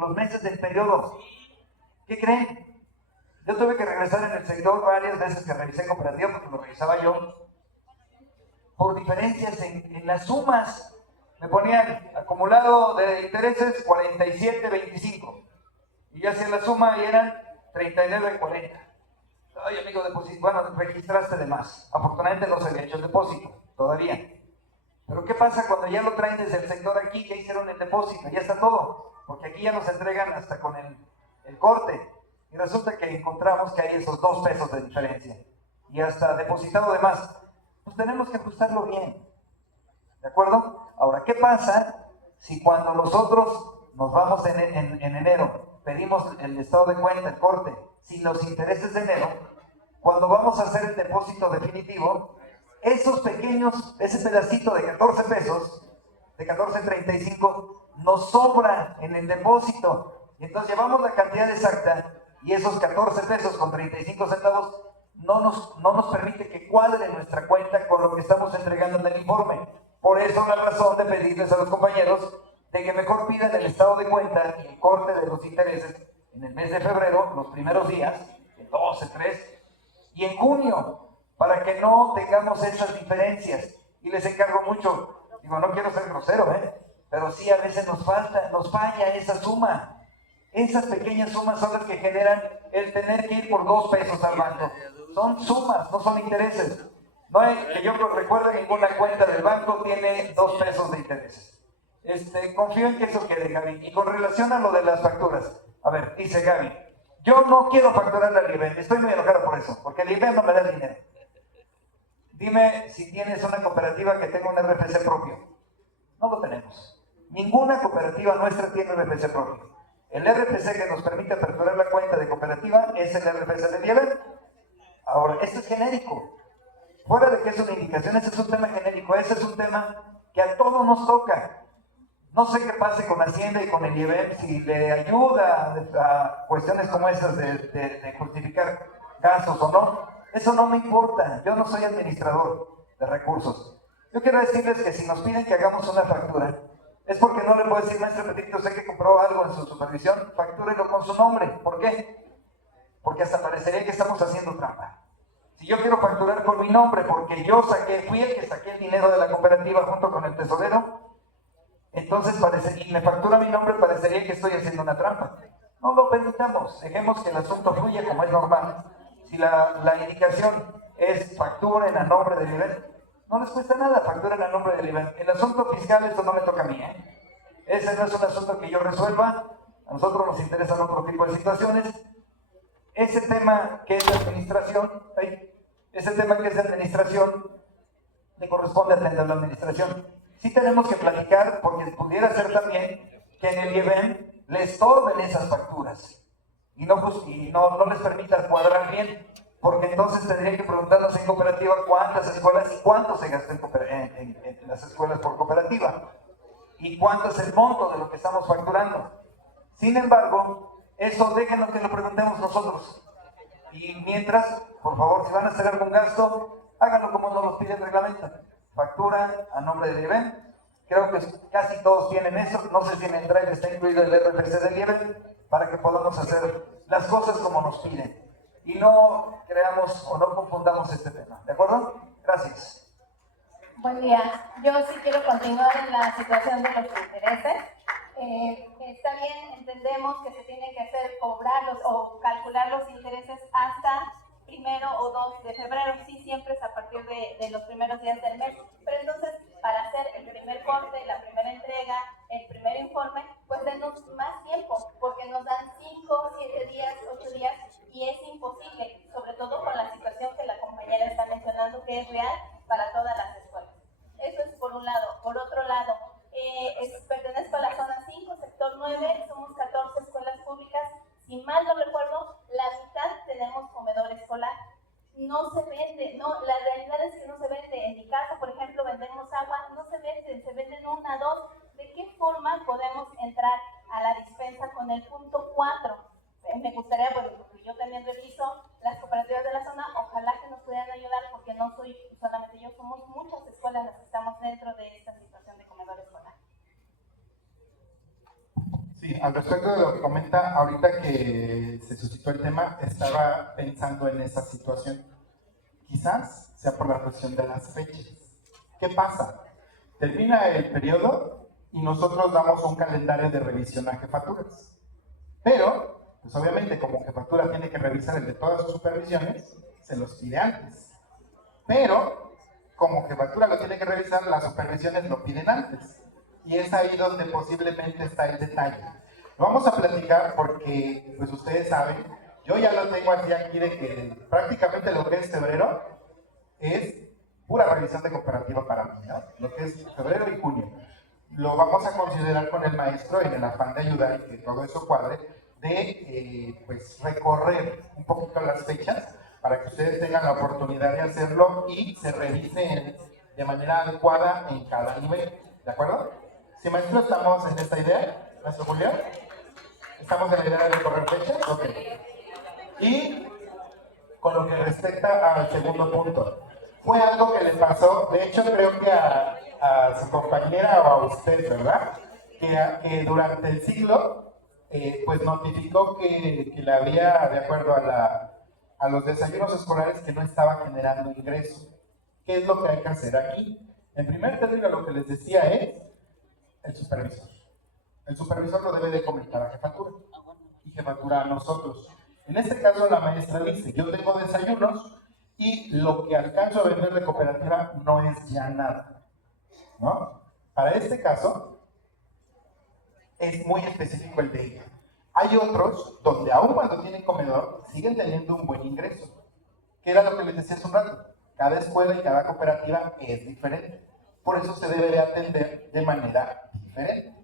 los meses del periodo. ¿Qué creen? Yo tuve que regresar en el sector varias veces que revisé cooperativa, porque lo revisaba yo. Por diferencias en las sumas, me ponían acumulado de intereses 47.25. Y yo hacía la suma y eran 39.40. Ay, amigo, bueno, registraste de más. Afortunadamente no se había hecho el depósito todavía. Pero ¿qué pasa cuando ya lo traen desde el sector aquí? Ya hicieron el depósito, ya está todo. Porque aquí ya nos entregan hasta con el corte. y resulta que encontramos que hay esos 2 pesos de diferencia y hasta depositado de más, pues tenemos que ajustarlo bien, ¿de acuerdo? Ahora, ¿qué pasa si cuando nosotros nos vamos en enero, pedimos el estado de cuenta, el corte, sin los intereses de enero, cuando vamos a hacer el depósito definitivo, esos pequeños, ese pedacito de 14 pesos, de 14.35, nos sobra en el depósito, y entonces llevamos la cantidad exacta, y esos 14 pesos con 35 centavos no nos permite que cuadre nuestra cuenta con lo que estamos entregando en el informe. Por eso la razón de pedirles a los compañeros de que mejor pidan el estado de cuenta y el corte de los intereses en el mes de febrero, los primeros días, el 12, 3, y en junio, para que no tengamos esas diferencias. Y les encargo mucho, digo, no quiero ser grosero, pero sí a veces nos falla esa suma. Esas pequeñas sumas son las que generan el tener que ir por 2 pesos al banco. Son sumas, no son intereses. No hay, que yo recuerde, ninguna cuenta del banco tiene 2 pesos de intereses. Confío en que eso quede, Gaby. Y con relación a lo de las facturas, a ver, dice Gaby, yo no quiero facturar al IBEM, estoy muy enojado por eso, porque el IBEM no me da dinero. Dime si tienes una cooperativa que tenga un RFC propio. No lo tenemos. Ninguna cooperativa nuestra tiene un RFC propio. El RFC que nos permite aperturar la cuenta de cooperativa es el RFC de IBEM. Ahora, esto es genérico. Fuera de que es una indicación, ese es un tema genérico, ese es un tema que a todos nos toca. No sé qué pase con Hacienda y con el IBEM, si le ayuda a cuestiones como esas de justificar gastos o no. Eso no me importa, yo no soy administrador de recursos. Yo quiero decirles que si nos piden que hagamos una factura, es porque no le puedo decir, maestro Pedrito, sé que compró algo en su supervisión, factúrelo con su nombre. ¿Por qué? Porque hasta parecería que estamos haciendo trampa. Si yo quiero facturar con mi nombre porque yo fui el que saqué el dinero de la cooperativa junto con el tesorero, entonces y me factura mi nombre, parecería que estoy haciendo una trampa. No lo permitamos, dejemos que el asunto fluya como es normal. Si la indicación es facturen a nombre del IBEM, no les cuesta nada, facturen a nombre del IBEM. El asunto fiscal, esto no me toca a mí, Ese no es un asunto que yo resuelva, a nosotros nos interesan otro tipo de situaciones. Ese tema que es de administración, le corresponde atender a la administración. Sí tenemos que platicar, porque pudiera ser también que en el IBEM les estorben esas facturas y no les permita cuadrar bien, porque entonces tendrían que preguntarnos en cooperativa cuántas escuelas y cuánto se gasta en las escuelas por cooperativa y cuánto es el monto de lo que estamos facturando. Sin embargo, eso déjenos que lo preguntemos nosotros. Y mientras, por favor, si van a hacer algún gasto, háganlo como nos lo pide el reglamento. Factura a nombre del IBEM. Creo que casi todos tienen eso. No sé si en el drive está incluido el RFC del IBEM para que podamos hacer las cosas como nos piden. Y no creamos o no confundamos este tema. ¿De acuerdo? Gracias. Buen día. Yo sí quiero continuar en la situación de los intereses. Está bien, entendemos que se tiene que cobrarlos o calcular los intereses hasta 1 o 2 de febrero. Sí, siempre es a partir de los primeros días del mes. Pero entonces, para hacer el primer corte, la primera entrega, el primer informe, pues denos más tiempo, porque nos dan 5, 7 días, 8 días, y es imposible, sobre todo con la situación que la compañera está mencionando, que es real para todas las escuelas. Eso es por un lado. Por otro lado, pertenezco a la zona 5, sector 9, somos 14 escuelas públicas. Si mal no recuerdo, la mitad tenemos comedor escolar. No se vende, la realidad es que no se vende. En mi casa, por ejemplo, vendemos agua, no se venden, se venden 1, 2. ¿De qué forma podemos entrar a la dispensa con el punto 4? Me gustaría, bueno, porque yo también reviso las cooperativas de la zona, ojalá que nos pudieran ayudar, porque no soy solamente yo, somos muchas escuelas las que estamos dentro de esta situación de comedor escolar. Sí, al respecto de lo que comenta, ahorita que se suscitó el tema, estaba pensando en esa situación. Quizás sea por la cuestión de las fechas. ¿Qué pasa? Termina el periodo y nosotros damos un calendario de revisión a jefaturas. Pero, pues obviamente, como jefatura tiene que revisar el de todas sus supervisiones, se los pide antes. Pero, como jefatura lo tiene que revisar, las supervisiones lo piden antes. Y es ahí donde posiblemente está el detalle. Lo vamos a platicar porque, pues ustedes saben, Yo ya lo tengo así aquí de que prácticamente lo que es febrero es pura revisión de cooperativa para mí, ¿no? Lo que es febrero y junio. Lo vamos a considerar con el maestro en el afán de ayudar y que todo eso cuadre, de pues recorrer un poquito las fechas para que ustedes tengan la oportunidad de hacerlo y se revise de manera adecuada en cada nivel, ¿de acuerdo? Si maestro, ¿estamos en esta idea? ¿Maestro Julio? ¿Estamos en la idea de recorrer fechas? Ok. Y con lo que respecta al segundo punto, fue algo que le pasó, de hecho creo que a su compañera o a usted, ¿verdad? Que durante el siglo, pues notificó que le había, de acuerdo a los desayunos escolares, que no estaba generando ingreso. ¿Qué es lo que hay que hacer aquí? En primer término, lo que les decía es el supervisor. El supervisor lo debe de comentar a jefatura y jefatura a nosotros. En este caso, la maestra dice, yo tengo desayunos y lo que alcanzo a vender de cooperativa no es ya nada, ¿no? Para este caso, es muy específico el de ella. Hay otros donde aún cuando tienen comedor, siguen teniendo un buen ingreso. ¿Qué era lo que les decía hace un rato? Cada escuela y cada cooperativa es diferente. Por eso se debe de atender de manera diferente.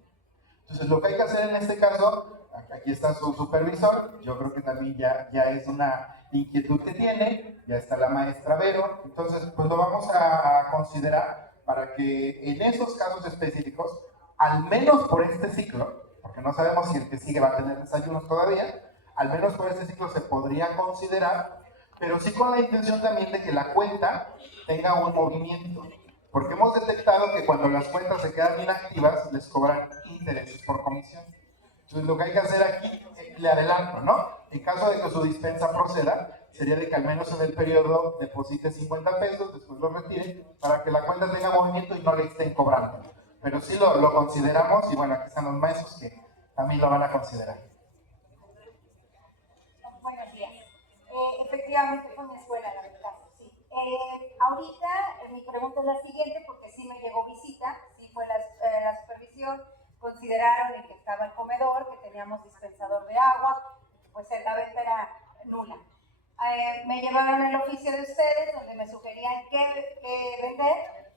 Entonces, lo que hay que hacer en este caso, aquí está su supervisor, yo creo que también ya es una inquietud que tiene, ya está la maestra Vero, entonces pues lo vamos a considerar para que en esos casos específicos, al menos por este ciclo, porque no sabemos si el que sigue va a tener desayunos todavía, al menos por este ciclo se podría considerar, pero sí con la intención también de que la cuenta tenga un movimiento. Porque hemos detectado que cuando las cuentas se quedan inactivas, les cobran intereses por comisión. Entonces, lo que hay que hacer aquí, le adelanto, ¿no? En caso de que su dispensa proceda, sería de que al menos en el periodo deposite 50 pesos, después lo retire, para que la cuenta tenga movimiento y no le estén cobrando. Pero sí lo consideramos, y bueno, aquí están los maestros que también lo van a considerar. Buenos días. Efectivamente fue una escuela, la verdad, sí. Ahorita mi pregunta es la siguiente, porque sí me llegó visita, sí fue la supervisión, consideraron en que estaba el comedor, que teníamos dispensador de agua, pues la venta era nula. Me llevaron el oficio de ustedes, donde me sugerían qué vender,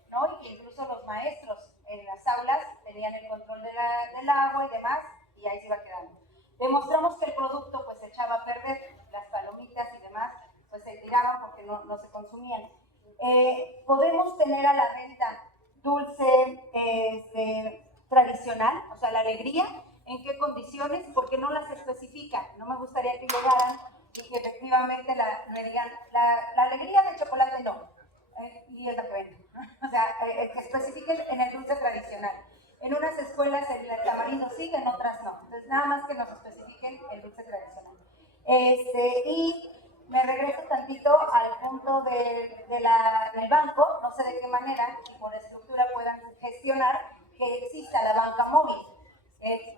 ¿no? Y que incluso los maestros en las aulas tenían el control del agua y demás, y ahí se iba quedando. Demostramos que el producto pues se echaba a perder, las palomitas y demás pues se tiraban porque no se consumían. Podemos tener a la venta dulce tradicional, o sea, la alegría, ¿en qué condiciones? Porque no las especifican. No me gustaría que llegaran y que efectivamente me digan, la alegría de chocolate no, y es la que venden. O sea, que especifiquen en el dulce tradicional. En unas escuelas el tamarindo sí, en otras no. Entonces, nada más que nos especifiquen el dulce tradicional. Y me regreso tantito al punto del banco, no sé de qué manera, y por estructura puedan gestionar que exista la banca móvil.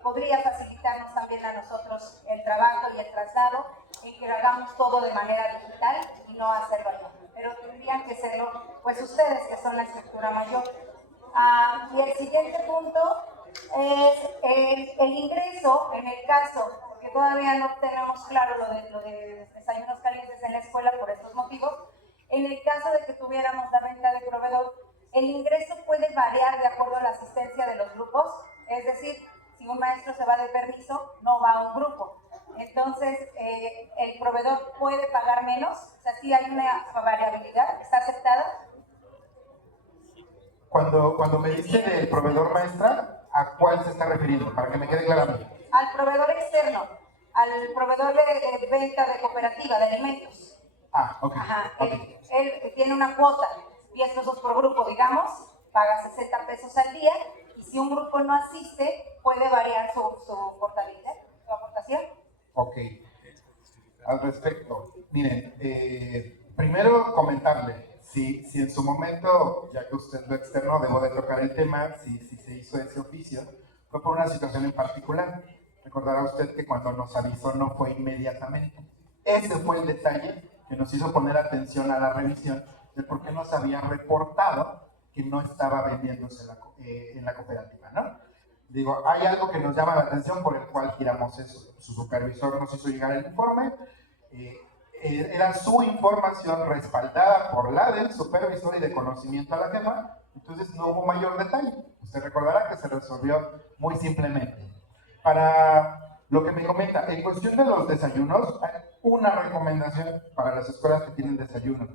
Podría facilitarnos también a nosotros el trabajo y el traslado, en que hagamos todo de manera digital y no hacerlo allá. Pero tendrían que serlo, pues ustedes que son la estructura mayor. Y el siguiente punto es el ingreso en el caso, porque todavía no tenemos claro lo de desayunos calientes en la escuela por estos motivos. En el caso de que tuviéramos la venta de proveedor, el ingreso puede variar de acuerdo a la asistencia de los grupos, es decir, si un maestro se va de permiso, no va a un grupo. Entonces, el proveedor puede pagar menos, o sea, sí hay una variabilidad, ¿está aceptada? Cuando me dice del proveedor, maestra, ¿a cuál se está refiriendo? Para que me quede claro a mí. Al proveedor externo, al proveedor de venta de cooperativa, de alimentos. Ok. Ajá, Okay. Él tiene una cuota, 10 pesos por grupo, digamos, paga 60 pesos al día, y si un grupo no asiste, puede variar su portabilidad, su aportación. Ok. Al respecto, miren, primero comentarle, si en su momento, ya que usted lo externó, debo de tocar el tema, si se hizo ese oficio, fue por una situación en particular. Recordará usted que cuando nos avisó no fue inmediatamente. Ese fue el detalle que nos hizo poner atención a la revisión de por qué nos había reportado que no estaba vendiéndose en la cooperativa, ¿no? Digo, hay algo que nos llama la atención por el cual giramos eso. Su supervisor nos hizo llegar el informe era su información respaldada por la del supervisor y de conocimiento a la jefa, entonces no hubo mayor detalle. Usted recordará que se resolvió muy simplemente. Para lo que me comenta, en cuestión de los desayunos, hay una recomendación para las escuelas que tienen desayuno.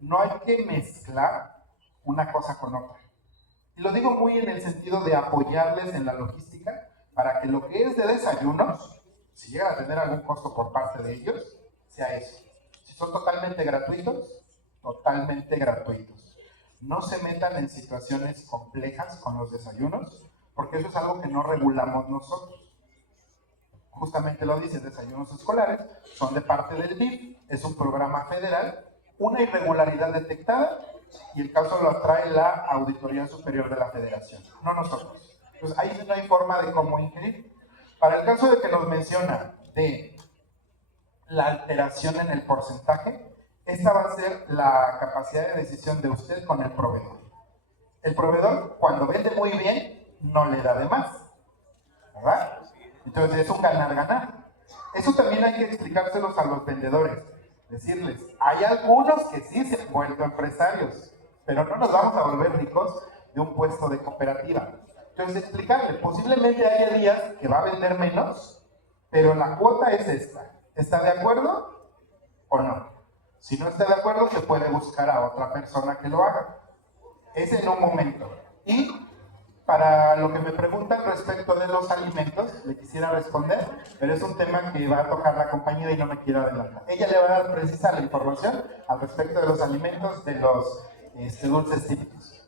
No hay que mezclar una cosa con otra. Y lo digo muy en el sentido de apoyarles en la logística para que lo que es de desayunos, si llega a tener algún costo por parte de ellos, sea eso. Si son totalmente gratuitos, totalmente gratuitos. No se metan en situaciones complejas con los desayunos, porque eso es algo que no regulamos nosotros. Justamente lo dice, desayunos escolares son de parte del DIF, es un programa federal, una irregularidad detectada y el caso lo trae la Auditoría Superior de la Federación, no nosotros. Entonces ahí no hay forma de cómo ingerir. Para el caso de que nos menciona de la alteración en el porcentaje, esta va a ser la capacidad de decisión de usted con el proveedor. El proveedor, cuando vende muy bien, no le da de más, ¿verdad? Entonces es un ganar-ganar. Eso también hay que explicárselos a los vendedores. Decirles, hay algunos que sí se han vuelto empresarios, pero no nos vamos a volver ricos de un puesto de cooperativa. Entonces explicarle, posiblemente haya días que va a vender menos, pero la cuota es esta. ¿Está de acuerdo o no? Si no está de acuerdo, se puede buscar a otra persona que lo haga. Es en un momento. Y para lo que me preguntan respecto de los alimentos, le quisiera responder, pero es un tema que va a tocar la compañera y no me quiero adelantar. Ella le va a dar precisa la información al respecto de los alimentos de los dulces típicos.